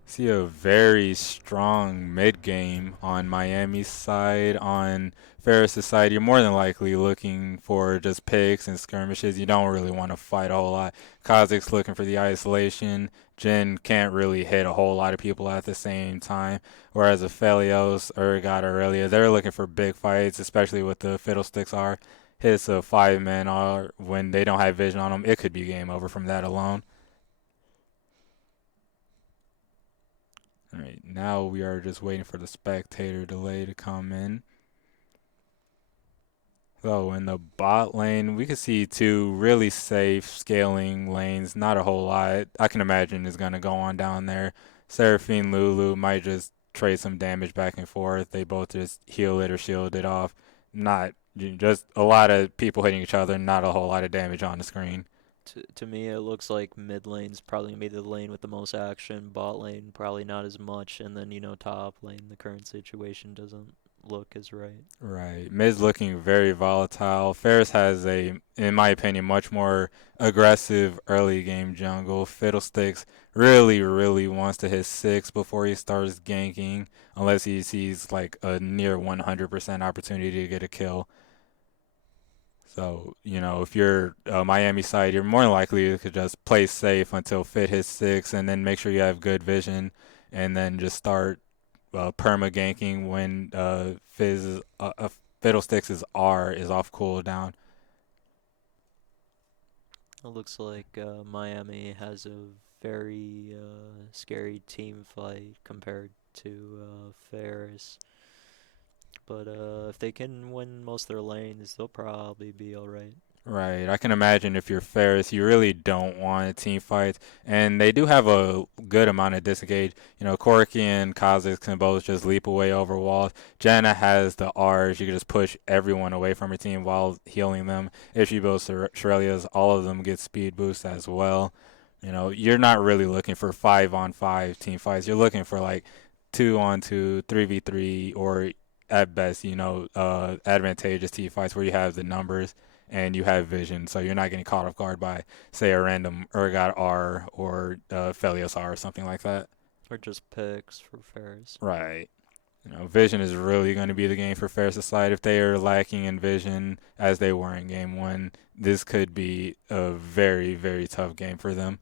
See a very strong mid game on Miami's side. On Ferris' side, you're more than likely looking for just picks and skirmishes. You don't really want to fight a whole lot. Kha'Zix looking for the isolation. Jhin can't really hit a whole lot of people at the same time. Whereas Aphelios, Urgot, Aurelia, they're looking for big fights, especially with the Fiddlesticks are. Hits a 5-man are when they don't have vision on them, it could be game over from that alone. All right, now we are just waiting for the spectator delay to come in. So in the bot lane, we can see 2 really safe scaling lanes. Not a whole lot. I can imagine is going to go on down there. Seraphine, Lulu might just trade some damage back and forth. They both just heal it or shield it off. Not just a lot of people hitting each other. Not a whole lot of damage on the screen. To me, it looks like mid lane's probably gonna be the lane with the most action. Bot lane probably not as much, and then top lane, the current situation doesn't look as right. Right. Mid's looking very volatile. Ferris has a, in my opinion, much more aggressive early game jungle. Fiddlesticks really wants to hit 6 before he starts ganking, unless he sees like a near 100% opportunity to get a kill. So, if you're Miami side, you're more than likely to just play safe until Fit hits 6 and then make sure you have good vision and then just start perma ganking when Fiddlesticks' R is off cooldown. It looks like Miami has a very scary team fight compared to Ferris. But if they can win most of their lanes, they'll probably be alright. Right. I can imagine if you're Ferris, you really don't want team fights. And they do have a good amount of disengage. Corky and Kha'Zix can both just leap away over walls. Janna has the R's. You can just push everyone away from her team while healing them. If she builds Shirelia's, all of them get speed boost as well. You're not really looking for 5-on-5 team fights. You're looking for like 2-on-2, 3v3, or at best, advantageous team fights where you have the numbers and you have vision, so you're not getting caught off guard by, say, a random Urgot R or Felios R or something like that. Or just picks for Ferris. Right. Vision is really going to be the game for Ferris' side. If they are lacking in vision, as they were in Game 1, this could be a very, very tough game for them.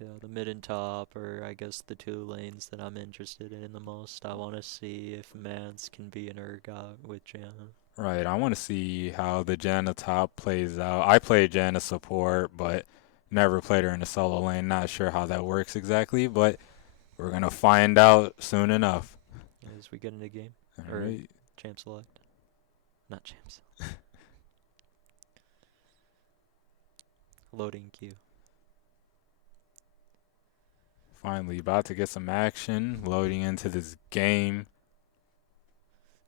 Yeah, the mid and top are, I guess, the two lanes that I'm interested in the most. I want to see if Mance can be an Urgot with Janna. Right, I want to see how the Janna top plays out. I played Janna support, but never played her in the solo lane. Not sure how that works exactly, but we're going to find out soon enough. As we get into game. All right. Champ select. Not champ select. Loading queue. Finally, about to get some action. Loading into this game.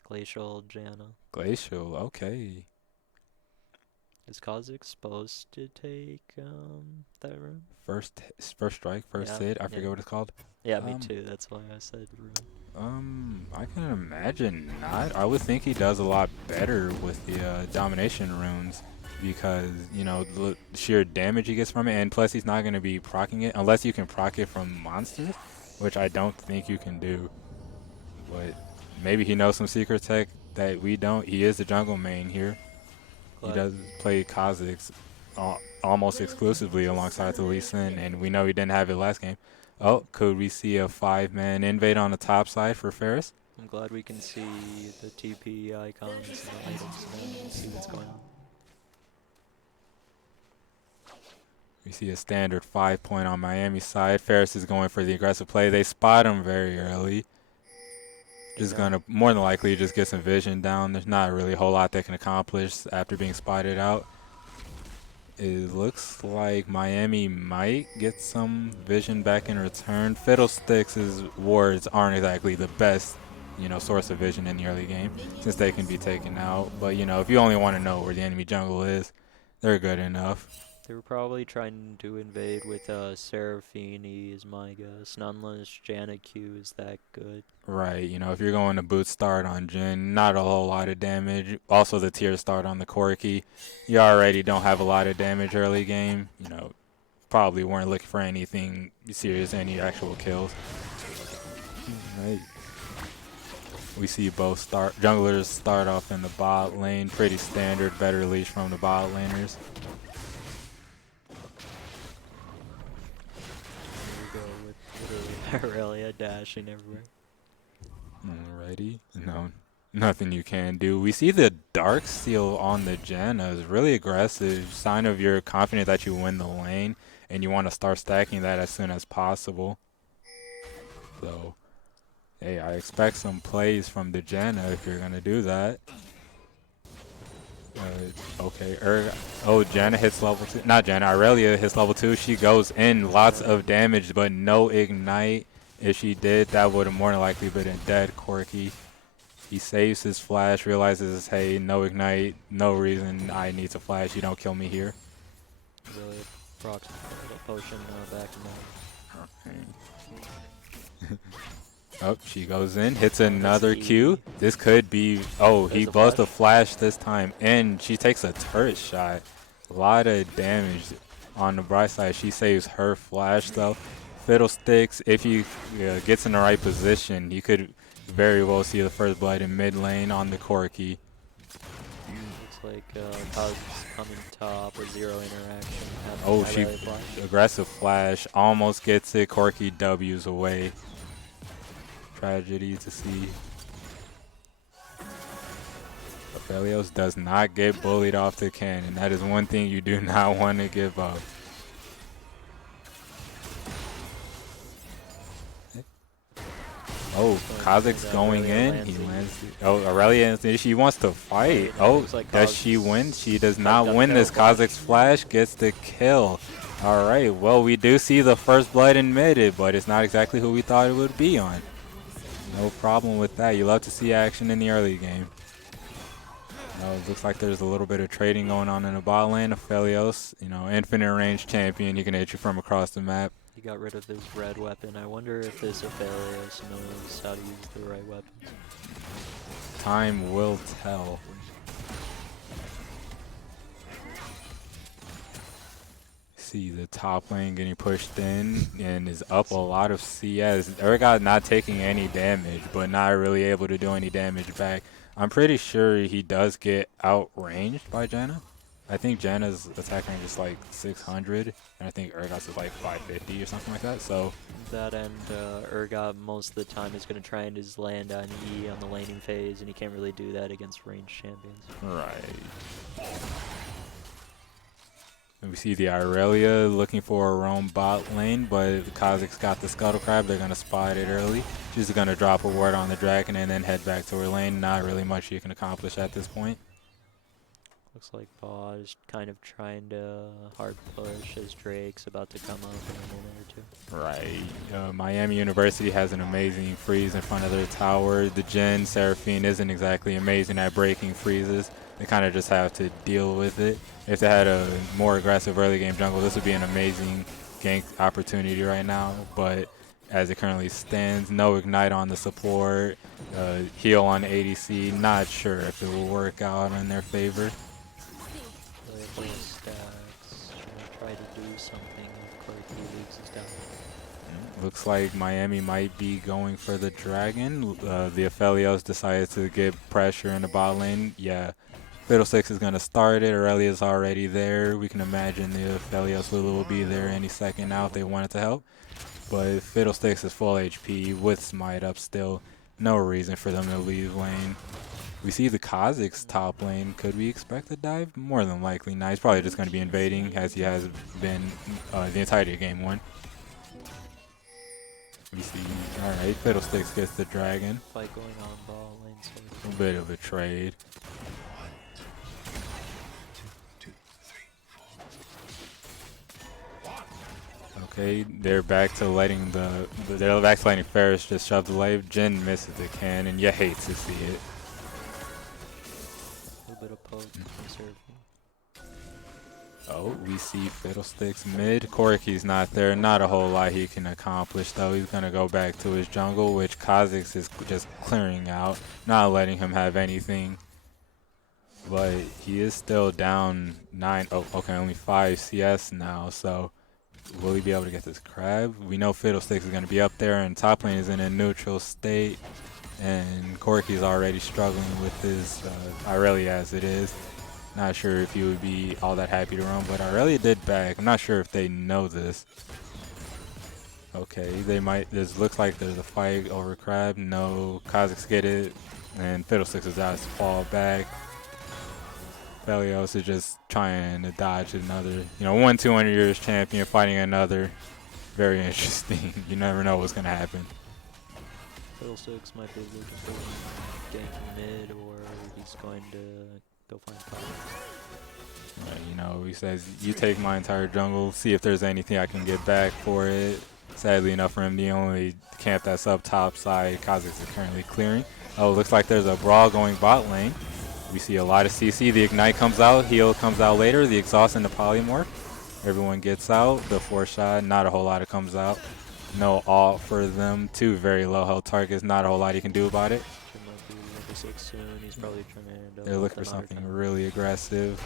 Glacial Janna. Glacial, okay. Is Kha'Zix supposed to take that rune? First strike, first Yeah, hit. I forget what it's called. Yeah, me too. That's why I said rune. I can imagine not. I would think he does a lot better with the domination runes because, the sheer damage he gets from it, and plus he's not going to be proccing it unless you can proc it from monsters, which I don't think you can do. But maybe he knows some secret tech that we don't. He is the jungle main here. He does play Kha'Zix almost exclusively alongside the Lee Sin, and we know he didn't have it last game. Oh, could we see a 5-man invade on the top side for Ferris? I'm glad we can see the TP icons and the items now and see what's going on. We see a standard 5-point on Miami side. Ferris is going for the aggressive play. They spot him very early. Just going to, more than likely, just get some vision down. There's not really a whole lot they can accomplish after being spotted out. It looks like Miami might get some vision back in return. Fiddlesticks' wards aren't exactly the best, source of vision in the early game since they can be taken out. But, if you only want to know where the enemy jungle is, they're good enough. They were probably trying to invade with Seraphine is my guess. Not unless Janna Q is that good. Right, if you're going to boot start on Jhin, not a whole lot of damage. Also the tier start on the Corki. You already don't have a lot of damage early game. Probably weren't looking for anything serious, any actual kills. Right. We see both junglers start off in the bot lane. Pretty standard, better leash from the bot laners. Aurelia dashing everywhere. Alrighty. No, nothing you can do. We see the Dark Seal on the Janna is really aggressive. Sign of you're confident that you win the lane and you want to start stacking that as soon as possible. So, hey, I expect some plays from the Janna if you're going to do that. Okay, Janna hits level 2. Not Janna, Aurelia hits level 2. She goes in, lots of damage, but no ignite. If she did, that would have more than likely been a dead Corki. He saves his flash, realizes, hey, no ignite, no reason I need to flash. You don't kill me here. Really procs the potion back in that. Oh, she goes in, hits another Q. This could be, oh, he blows the flash this time, and she takes a turret shot. A lot of damage on the bright side. She saves her flash, though. Fiddlesticks, if he gets in the right position, he could very well see the first blood in mid lane on the Corki. Looks like Cosmos coming top, a zero interaction. Oh, I she really flash. aggressive flash, almost gets it. Corki W's away. Tragedy to see. Aphelios does not get bullied off the cannon. That is one thing you do not want to give up. Oh, Kha'Zix going in. He lands. Oh, Aurelia, she wants to fight. Oh, does she win? She does not win this. Kha'Zix flash gets the kill. All right, well, we do see the first blood in mid, but it's not exactly who we thought it would be on. No problem with that. You love to see action in the early game. It looks like there's a little bit of trading going on in the bot lane. Aphelios, infinite range champion. He can hit you from across the map. He got rid of his red weapon. I wonder if this Aphelios knows how to use the right weapons. Time will tell. See the top lane getting pushed in and is up a lot of CS. Urgot not taking any damage, but not really able to do any damage back. I'm pretty sure he does get outranged by Janna. I think Janna's attack range is like 600, and I think Urgot's is like 550 or something like that. So that and Urgot most of the time is going to try and just land on E on the laning phase, and he can't really do that against ranged champions. Right. And we see the Aurelia looking for a roam bot lane, but the Kha'Zix got the Scuttle Crab. They're going to spot it early. She's going to drop a ward on the Dragon and then head back to her lane. Not really much she can accomplish at this point. Looks like Bot is kind of trying to hard push as Drake's about to come up in a minute or two. Right. Miami University has an amazing freeze in front of their tower. The Jhin Seraphine isn't exactly amazing at breaking freezes. They kind of just have to deal with it. If they had a more aggressive early game jungle, this would be an amazing gank opportunity right now. But as it currently stands, no Ignite on the support, heal on ADC. Not sure if it will work out in their favor. They have stacks. Try to do something if Corki leaves his down. Looks like Miami might be going for the Dragon. The Aphelios decided to get pressure in the bot lane. Yeah, Fiddlesticks is going to start it. Aurelia's already there. We can imagine the Aphelios will be there any second now if they wanted to help. But Fiddlesticks is full HP with Smite up still. No reason for them to leave lane. We see the Kha'Zix top lane. Could we expect a dive? More than likely not. He's probably just going to be invading as he has been the entirety of game one. We see, alright, Fiddlesticks gets the Dragon. Fight going on ball lane. So A bit of a trade. Okay, they're back to letting Ferris just shove the wave. Jhin misses the cannon. You hate to see it. a little bit of poke from Seraphine. Oh, we see Fiddlesticks mid. Corki's not there. Not a whole lot he can accomplish, though. He's going to go back to his jungle, which Kha'Zix is just clearing out, not letting him have anything. But he is still down 9. Oh, okay, only 5 CS now, so will he be able to get this crab? We know Fiddlesticks is going to be up there, and top lane is in a neutral state, and Corki's already struggling with his Aurelia as it is. Not sure if he would be all that happy to roam, but Aurelia did back. I'm not sure if they know this. Okay, they might. This looks like there's a fight over crab. No, Kha'Zix get it, and Fiddlesticks is out to fall back. Aphelios is just trying to dodge another, one 200 years champion fighting another. Very interesting. You never know what's gonna happen. Fiddlesticks might be looking for gank mid, or he's going to go find top. He says, you take my entire jungle, see if there's anything I can get back for it. Sadly enough for him, the only camp that's up top side, Kha'Zix is currently clearing. Oh, looks like there's a brawl going bot lane. We see a lot of CC. The Ignite comes out, heal comes out later, the Exhaust and the Polymorph. Everyone gets out, the 4-shot, not a whole lot comes out. No ult for them, 2 very low health targets, not a whole lot he can do about it. Might be level 6 soon. He's probably trying to They're looking for something really aggressive.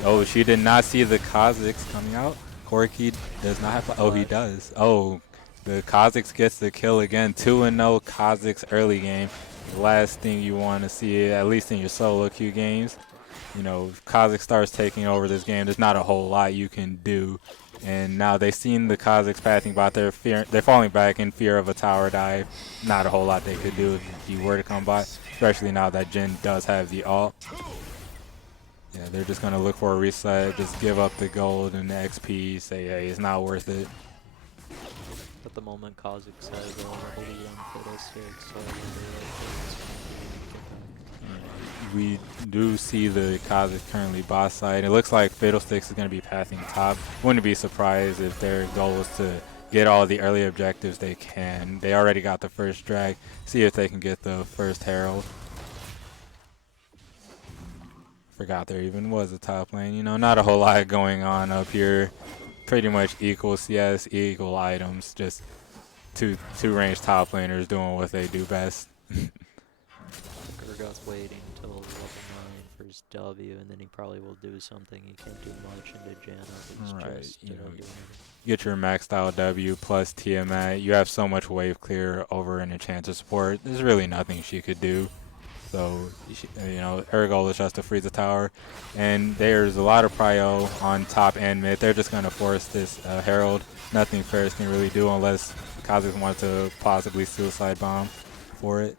Oh, she did not see the Kha'Zix coming out. Corki does not have. Oh, he does. Oh, The Kazakhs gets the kill again. 2-0 Kazakhs early game. The last thing you want to see, at least in your solo queue games. You know, if Kazakh starts taking over this game, there's not a whole lot you can do. And now they've seen the Kazakhs pathing bot. They're falling back in fear of a tower dive. Not a whole lot they could do if he were to come by, especially now that Jin does have the ult. Yeah, they're just going to look for a reset, just give up the gold and the XP, say, hey, it's not worth it. At the moment, Kazakhs have only one Fiddlesticks, so we do see the Kazakhs currently boss side. It looks like Fiddlesticks is going to be pathing top. Wouldn't be surprised if their goal was to get all the early objectives they can. They already got the first drag. See if they can get the first herald. Forgot there even was a top lane. You know, not a whole lot going on up here. Pretty much equal CS, equal items. Just two ranged top laners doing what they do best. Gurgot's waiting till level 9 for his W, and then he probably will do something. He can't do much into Janna. Right, Just, you know, doing get your maxed out W plus Tiamat. You have so much wave clear over an enchanter support. There's really nothing she could do. So, you know, her goal is just to freeze the tower. And there's a lot of prio on top and mid. They're just going to force this Herald. Nothing Ferris can really do unless Kazakhs want to possibly suicide bomb for it.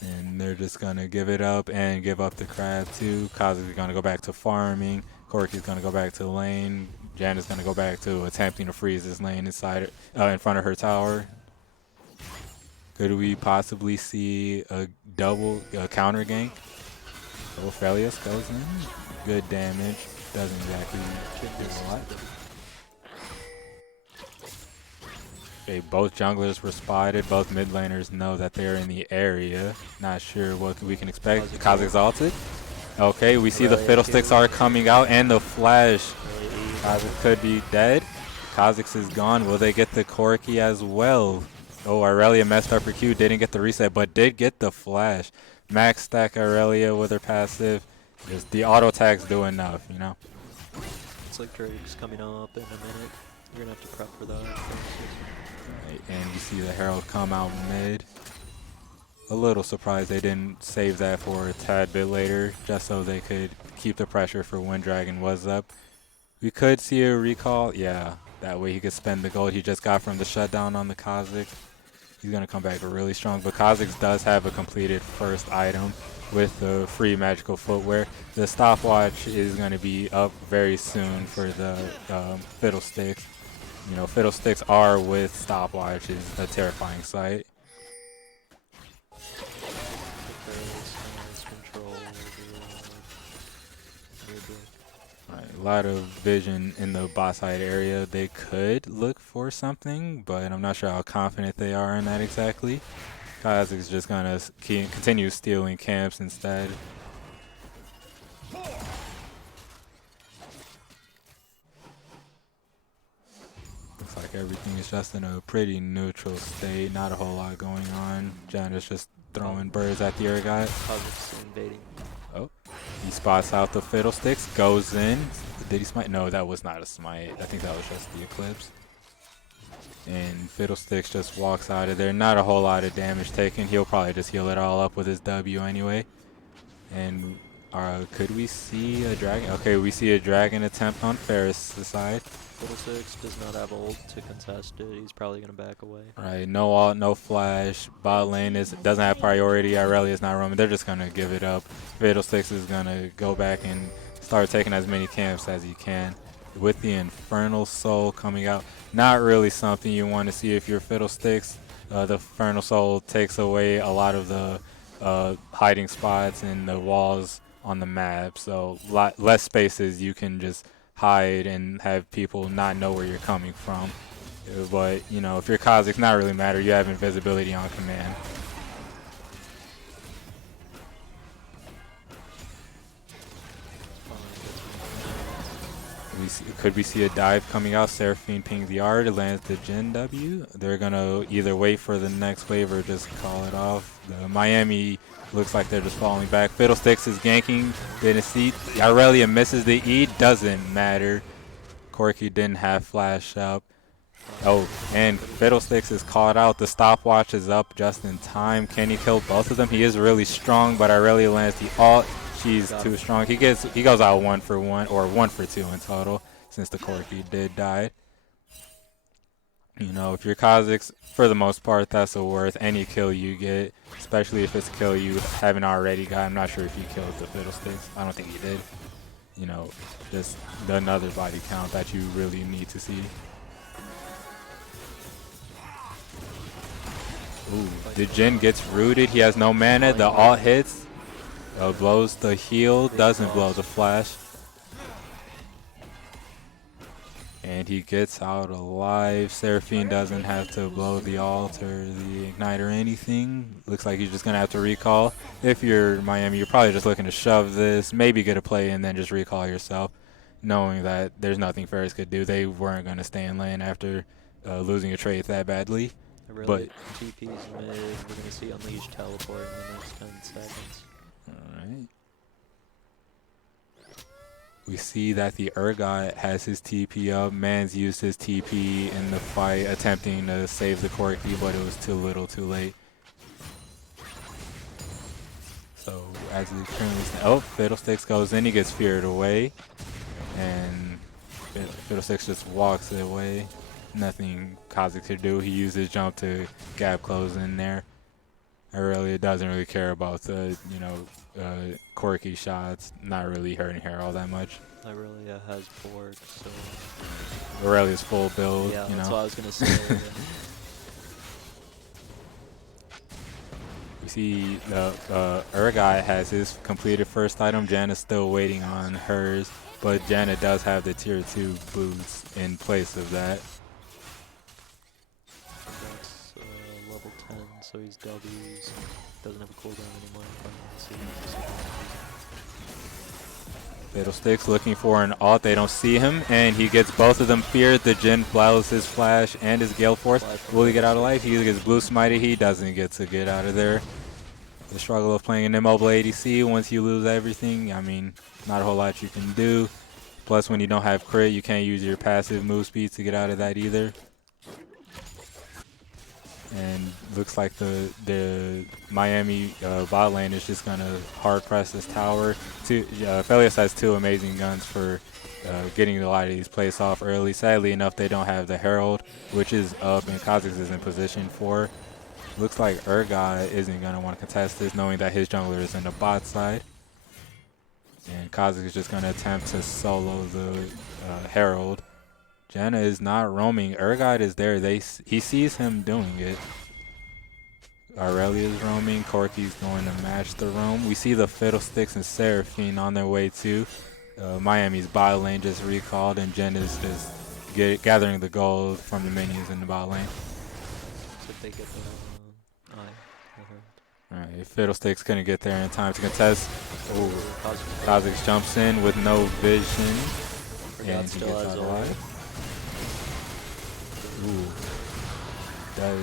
And they're just going to give it up and give up the crab too. Kazakhs are going to go back to farming. Corky's going to go back to the lane. Janna's going to go back to attempting to freeze this lane inside in front of her tower. Could we possibly see a counter gank? Oh, Ferris goes in. Good damage. Doesn't exactly do a lot. Okay, both junglers were spotted. Both mid laners know that they're in the area. Not sure what we can expect. Kazakhs ulted. Okay, we see the Fiddlesticks are coming out and the flash. Kazakhs could be dead. Kazakhs is gone. Will they get the Corki as well? Oh, Aurelia messed up her Q, didn't get the reset, but did get the flash. Max stack Aurelia with her passive. Just the auto attacks do enough, you know? It's like Drake's coming up in a minute. You're going to have to prep for that. Right, and you see the Herald come out mid. A little surprised they didn't save that for a tad bit later, just so they could keep the pressure for when Dragon was up. We could see a recall, yeah. That way he could spend the gold he just got from the shutdown on the Kazakhs. He's going to come back really strong. But Kazakhs does have a completed first item with the free magical footwear. The stopwatch is going to be up very soon for the Fiddlesticks. You know, Fiddlesticks are with stopwatch is a terrifying sight. A lot of vision in the bot side area. They could look for something, but I'm not sure how confident they are in that exactly. Kazakhs just gonna continue stealing camps instead. Looks like everything is just in a pretty neutral state. Not a whole lot going on. Janna's just throwing birds at the Urgot. Kazakhs invading. Oh, he spots out the Fiddlesticks, goes in. Did he smite? No, that was not a smite. I think that was just the Eclipse. And Fiddlesticks just walks out of there. Not a whole lot of damage taken. He'll probably just heal it all up with his W anyway. And could we see a dragon? Okay, we see a dragon attempt on Ferris' side. Fiddlesticks does not have ult to contest it. He's probably going to back away. Right, no ult, no flash. Bot lane doesn't have priority. Aurelia is not roaming. They're just going to give it up. Fiddlesticks is going to go back and start taking as many camps as he can. With the Infernal Soul coming out, not really something you want to see if you're Fiddlesticks. The Infernal Soul takes away a lot of the hiding spots and the walls on the map. So less spaces you can just hide and have people not know where you're coming from. But, you know, if you're Kazakhs, not really matter. You have invisibility on command. Could we see a dive coming out? Seraphine pings the R, lands the Jin W. They're going to either wait for the next wave or just call it off. The Miami looks like they're just falling back. Fiddlesticks is ganking. Didn't see. Aurelia misses the E. Doesn't matter. Corky didn't have flash up. Oh, and Fiddlesticks is caught out. The stopwatch is up just in time. Can he kill both of them? He is really strong, but Aurelia lands the ult. She's too strong. He goes out 1 for 1, or 1 for 2 in total, since the Corky did die. You know, if you're Kazakhs, for the most part, that's a worth any kill you get, especially if it's a kill you haven't already got. I'm not sure if he killed the Fiddlesticks. I don't think he did. You know, just another body count that you really need to see. Ooh, the Jhin gets rooted. He has no mana. The ult hits, blows the heal, doesn't blow the flash. And he gets out alive. Seraphine doesn't have to blow the ult or the ignite or anything. Looks like he's just going to have to recall. If you're Miami, you're probably just looking to shove this, maybe get a play, and then just recall yourself, knowing that there's nothing Ferris could do. They weren't going to stay in lane after losing a trade that badly. Really, TP's mid. We're going to see Unleash teleport in the next 10 seconds. Alright. We see that the Urgot has his TP up. Man's used his TP in the fight, attempting to save the Corky, but it was too little, too late. So, as he currently stands, oh, Fiddlesticks goes in, he gets feared away. And Fiddlesticks just walks away. Nothing Kazakh could do. He used his jump to gap close in there. Aurelia doesn't really care about the, you know, Corky shots. Not really hurting her all that much. Aurelia has board, so... Aurelia's full build, yeah, you that's know. what I was going to say. Yeah. We see the Urgot has his completed first item. Janna's still waiting on hers, but Janna does have the tier 2 boots in place of that. That's level 10, so he's W's. Doesn't have a cooldown anymore. Fiddlesticks looking for an ult. They don't see him, and he gets both of them feared. The Jhin blows his flash and his Gale Force. Will he get out of life? He gets blue smited. He doesn't get to get out of there. The struggle of playing an immobile ADC once you lose everything. I mean, not a whole lot you can do. Plus, when you don't have crit, you can't use your passive move speed to get out of that either. And looks like the Miami bot lane is just gonna hard press this tower. Ferris has 2 amazing guns for getting a lot of these plays off early. Sadly enough, they don't have the Herald, which is up and Kazakhs is in position for. Looks like Urgot isn't gonna want to contest this, knowing that his jungler is in the bot side. And Kazakhs is just gonna attempt to solo the Herald. Janna is not roaming. Urgot is there. He sees him doing it. Aurelia is roaming. Corky's going to match the roam. We see the Fiddlesticks and Seraphine on their way too. Miami's bot lane just recalled, and Jen is just gathering the gold from the minions in the bot lane. So they get the Alright, Fiddlesticks couldn't get there in time to contest. Ooh, Kazakhs jumps in with no vision. And he gets out alive. Ooh. Does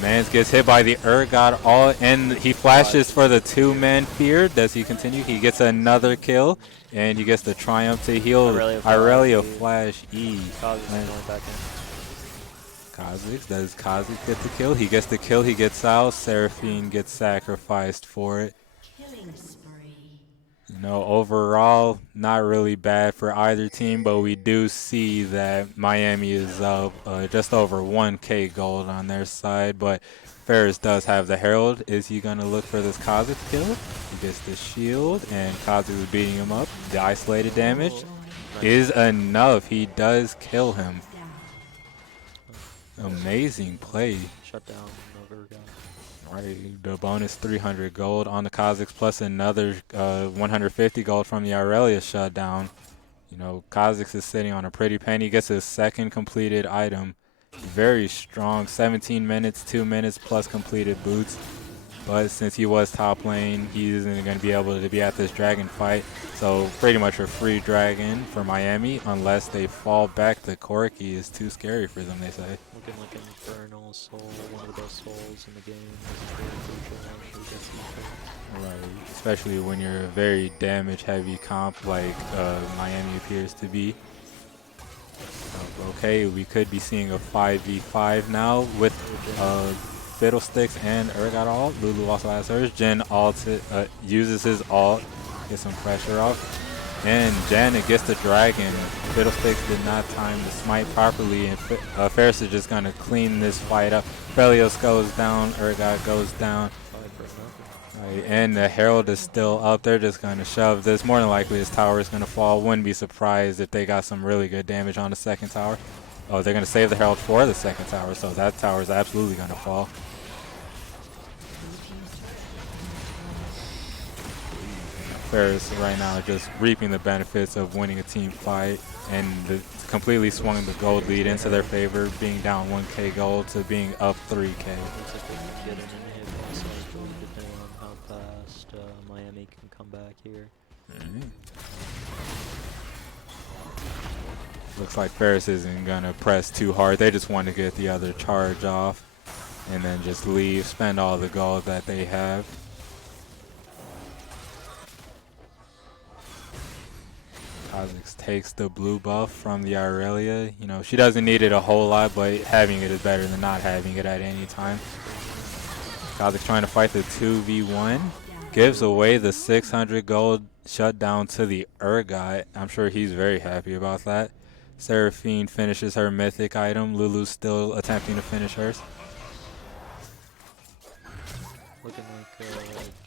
Mans gets hit by the Urgot all, and he flashes for the 2-man fear. Does he continue? He gets another kill, and he gets the triumph to heal. Aurelia flash E. Kazakhs, does Kazakhs get the kill? He gets the kill, he gets out. Seraphine gets sacrificed for it. You know, overall, not really bad for either team, but we do see that Miami is up just over 1K gold on their side, but Ferris does have the Herald. Is he going to look for this Kazakh kill? He gets the shield, and Kazakh is beating him up. The isolated damage is enough. He does kill him. Amazing play. Shut down Urgot. Right, the bonus 300 gold on the Kazakhs, plus another 150 gold from the Aurelia shutdown. You know, Kazakhs is sitting on a pretty penny. Gets his second completed item. Very strong, 17 minutes, 2 minutes plus completed boots. But since he was top lane, he isn't going to be able to be at this dragon fight. So pretty much a free dragon for Miami, unless they fall back. The Corky is too scary for them, they say. Looking like an Infernal Soul, one of the best souls in the game. Right, especially when you're a very damage-heavy comp like Miami appears to be. Okay, we could be seeing a 5v5 now with Fiddlesticks and Urgot ult. Lulu also has hers. Jin uses his ult, get some pressure off. And Janet gets the dragon. Fiddlesticks did not time the smite properly, and Ferris is just going to clean this fight up. Felios goes down, Urgot goes down. Right, and the Herald is still up. They're just going to shove this. More than likely, this tower is going to fall. Wouldn't be surprised if they got some really good damage on the second tower. Oh, they're going to save the Herald for the second tower, so that tower is absolutely going to fall. Ferris right now just reaping the benefits of winning a team fight, and completely swung the gold lead into their favor, being down 1k gold to being up 3k. Looks like they can get an inhib cycle depending on how fast Miami can come back here. Looks like Ferris isn't going to press too hard. They just want to get the other charge off and then just leave, spend all the gold that they have. Kha'Zix takes the blue buff from the Irelia. You know, she doesn't need it a whole lot, but having it is better than not having it at any time. Kha'Zix trying to fight the 2v1. Gives away the 600 gold shutdown to the Urgot. I'm sure he's very happy about that. Seraphine finishes her mythic item. Lulu's still attempting to finish hers. Looking like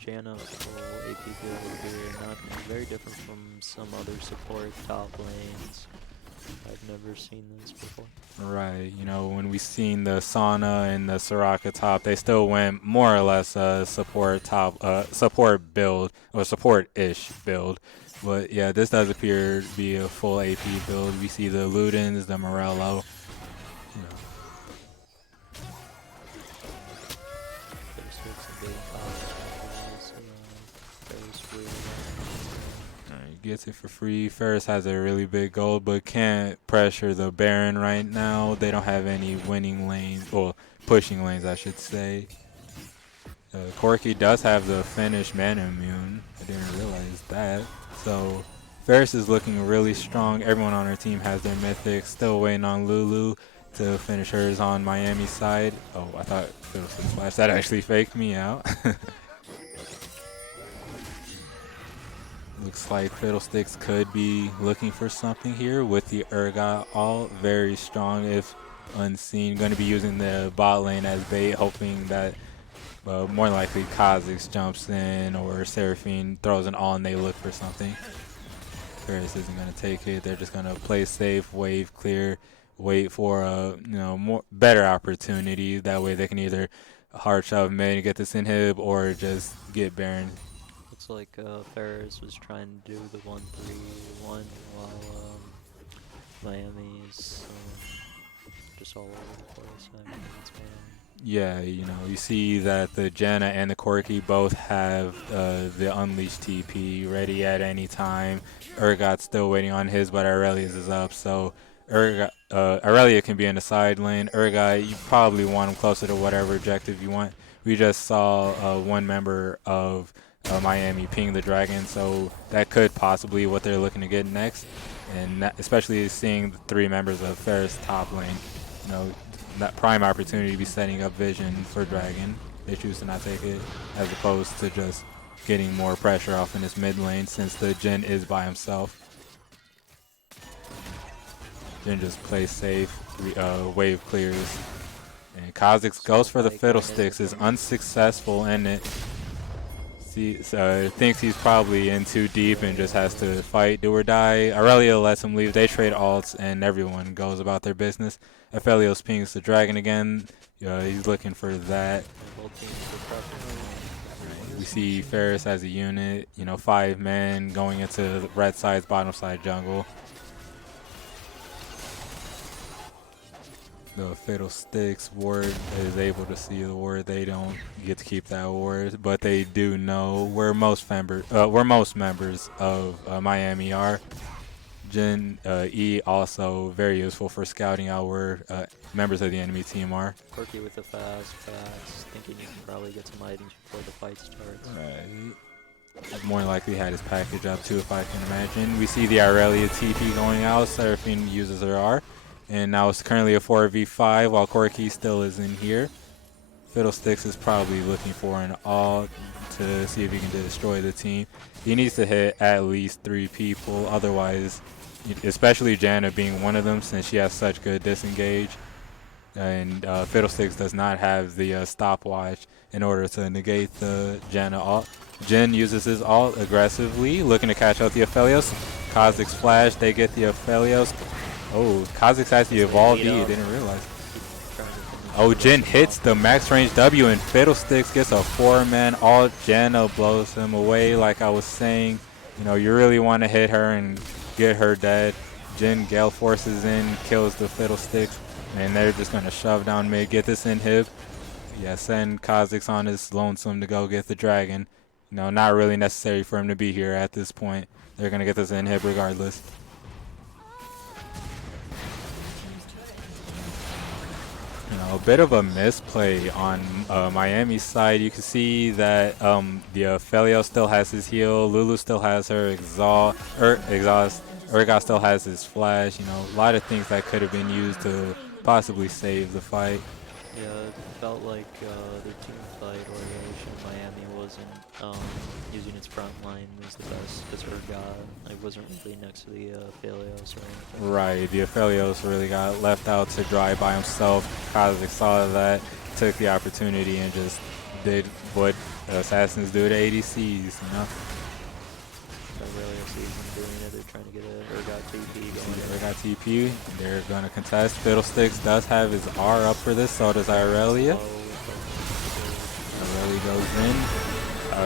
Janna full AP build here, not very different from some other support top lanes. I've never seen this before. Right, you know, when we seen the Sauna and the Soraka top, they still went more or less support build, or support-ish build. But yeah, this does appear to be a full AP build. We see the Ludens, the Morello. You know. Gets it for free. Ferris has a really big goal, but can't pressure the Baron right now. They don't have any winning lanes, or pushing lanes, I should say. Corki does have the Finnish mana immune. I didn't realize that. So Ferris is looking really strong. Everyone on our team has their mythics. Still waiting on Lulu to finish hers on Miami's side. Oh, I thought Fiddlesticks Splash. That actually faked me out. Looks like Fiddlesticks could be looking for something here with the Urgot ult. Very strong if unseen. Going to be using the bot lane as bait, hoping that more likely Kha'Zix jumps in or Seraphine throws an ult and they look for something. Ferris isn't going to take it. They're just going to play safe, wave clear, wait for a better opportunity. That way they can either hard shove mid and get this inhib or just get Baron. Looks like Ferris was trying to do the 1-3-1 while Miami's just all over the place. I mean, it's yeah, you know, you see that the Janna and the Corki both have the Unleashed TP ready at any time. Urgot's still waiting on his, but Aurelius is up, so Aurelia can be in the side lane. Urgot, you probably want him closer to whatever objective you want. We just saw one member of Miami ping the dragon, so that could possibly what they're looking to get next, and that, especially seeing the 3 members of Ferris top lane, you know, that prime opportunity to be setting up vision for dragon. They choose to not take it, as opposed to just getting more pressure off in this mid lane since the Jin is by himself. Jin just plays safe, wave clears, and Kha'Zix goes for the Fiddlesticks, is unsuccessful in it. Thinks he's probably in too deep and just has to fight, do or die. Aurelia lets him leave. They trade ults and everyone goes about their business. Aphelios pings the dragon again. He's looking for that. We see Ferris as a unit, 5 men going into the red side's bottom side jungle. The Fiddlesticks ward is able to see the ward. They don't get to keep that ward, but they do know where most members of Miami are. Jin E also very useful for scouting out where members of the enemy team are. Corki with the fast, thinking he can probably get some items before the fight starts. Right. More than likely had his package up too, if I can imagine. We see the Aurelia TP going out. Seraphine uses her R. And now it's currently a 4v5 while Corky still is in here. Fiddlesticks is probably looking for an ult to see if he can destroy the team. He needs to hit at least 3 people, otherwise, especially Janna being one of them since she has such good disengage. And Fiddlesticks does not have the stopwatch in order to negate the Janna ult. Jin uses his ult aggressively, looking to catch out the Aphelios. Kha'Zix flash, they get the Aphelios. Oh, Kha'Zix has the evolved E, didn't realize. Oh, Jin hits the max range W and Fiddlesticks gets a 4-man ult. Janna blows him away like I was saying. You know, you really want to hit her and get her dead. Jin Gale forces in, kills the Fiddlesticks, and they're just going to shove down mid, get this inhib. Yeah, send Kha'Zix on his lonesome to go get the dragon. You know, not really necessary for him to be here at this point. They're going to get this inhib regardless. You know, a bit of a misplay on Miami's side. You can see that the Aphelios still has his heal, Lulu still has her exhaust, Urgot still has his flash. You know, a lot of things that could have been used to possibly save the fight. Yeah, it felt like the team fight orientation in Miami wasn't using its front line as the best because Urgot wasn't really next to the Aphelios or anything. Right, the Aphelios really got left out to dry by himself. Kha'Zix saw that, took the opportunity, and just did what assassins do to ADCs, you know? Aurelia season doing it, they're trying to get a Urgot TP going. Urgot TP, they're going to contest. Fiddlesticks does have his R up for this, so does Aurelia. Aurelia goes in.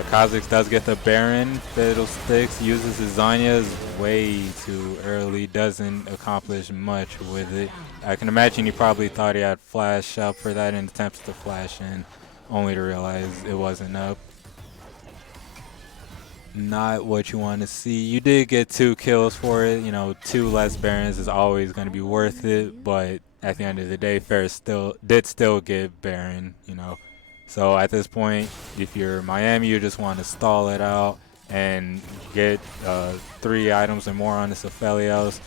Kha'Zix does get the Baron. Fiddlesticks uses his Zanya's way too early, doesn't accomplish much with it. I can imagine he probably thought he had flash up for that and attempts to flash in, only to realize it wasn't up. Not what you want to see. You did get 2 kills for it. You know, 2 less Barons is always going to be worth it, but at the end of the day, Ferris did still get Baron, you know. So at this point, if you're Miami, you just want to stall it out and get 3 items or more on this Aphelios,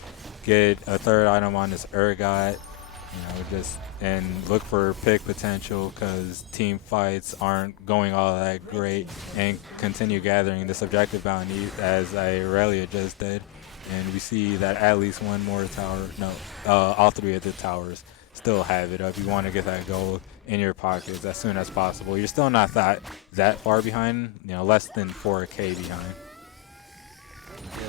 get a 3rd item on this Urgot, you know, and look for pick potential because team fights aren't going all that great, and continue gathering this objective bounty as Aurelia just did. And we see that at least one more tower, all 3 of the towers still have it up. You want to get that gold in your pockets as soon as possible. You're still not that far behind, you know, less than 4K behind. Yeah,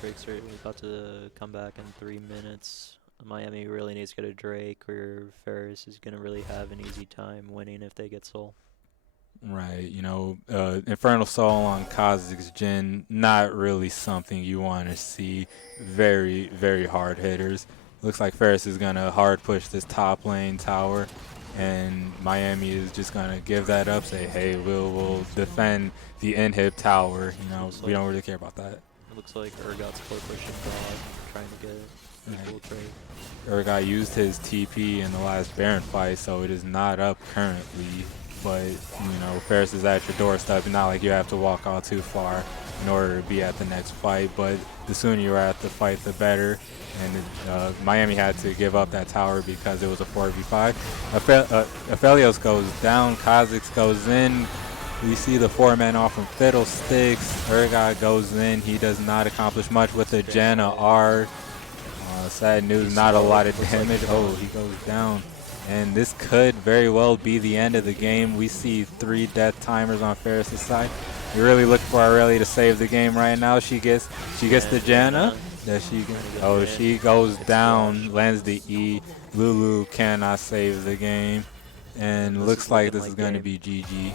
Drake's about to come back in 3 minutes. Miami really needs to get a Drake, or Ferris is going to really have an easy time winning if they get Soul. Right, you know, Infernal Soul on Kha'Zix Jin, not really something you want to see. Very, very hard hitters. Looks like Ferris is going to hard push this top lane tower, and Miami is just going to give that up, say, hey, we'll defend the inhib tower. You know, we don't really care about that. It looks like Urgot's full pushing God, trying to get equal trade. Urgot used his TP in the last Baron fight, so it is not up currently. But, you know, Ferris is at your doorstep. Not like you have to walk all too far in order to be at the next fight. But the sooner you're at the fight, the better. And Miami had to give up that tower because it was a 4v5. Aphelios goes down. Kha'Zix goes in. We see the 4-man off from Fiddlesticks. Urgot goes in. He does not accomplish much with the Janna R. Sad news, not a lot of damage. Oh, he goes down. And this could very well be the end of the game. We see 3 death timers on Ferris' side. You're really looking for Aurelia to save the game right now. She gets the Janna. She goes down, lands the E. Lulu cannot save the game. And looks like this is going to be GG.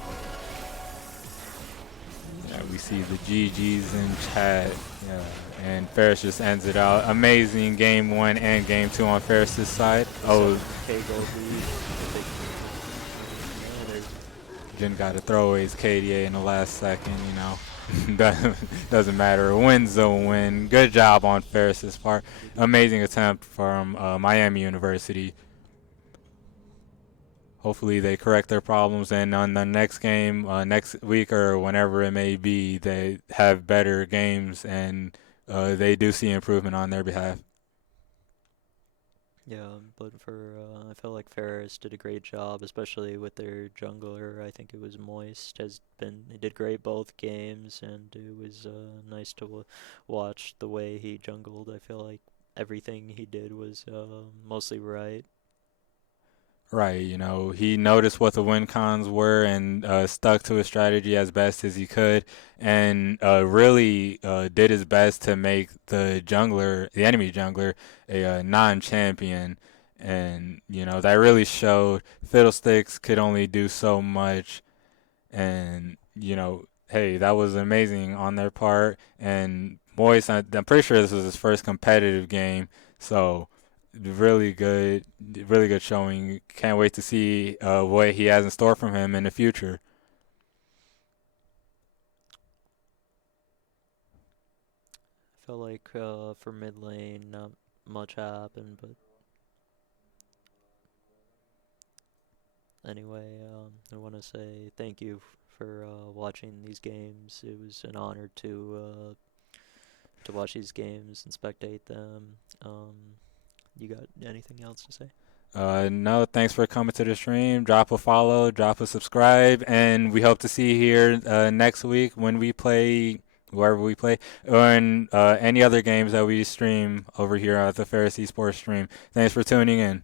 Yeah, we see the GGs in chat. Yeah. And Ferris just ends it out. Amazing game 1 and game 2 on Ferris' side. Oh, Jin got to throw away his KDA in the last second, you know. Doesn't matter. A win's a win. Good job on Ferris' part. Amazing attempt from Miami University. Hopefully they correct their problems, and on the next game, next week or whenever it may be, they have better games and they do see improvement on their behalf. Yeah, but I feel like Ferris did a great job, especially with their jungler. I think it was Moist he did great both games, and it was nice to watch the way he jungled. I feel like everything he did was mostly right. Right, he noticed what the win cons were and stuck to his strategy as best as he could, and really did his best to make the enemy jungler, a non-champion, and that really showed. Fiddlesticks could only do so much, and hey, that was amazing on their part. And Moise, I'm pretty sure this was his first competitive game, so really good showing. Can't wait to see what he has in store from him in the future. I feel like for mid lane, not much happened, but anyway, I want to say thank you for watching these games. It was an honor to watch these games and spectate them. You got anything else to say? No, thanks for coming to the stream. Drop a follow, drop a subscribe, and we hope to see you here next week when we play wherever we play, or in any other games that we stream over here at the Ferris Esports stream. Thanks for tuning in.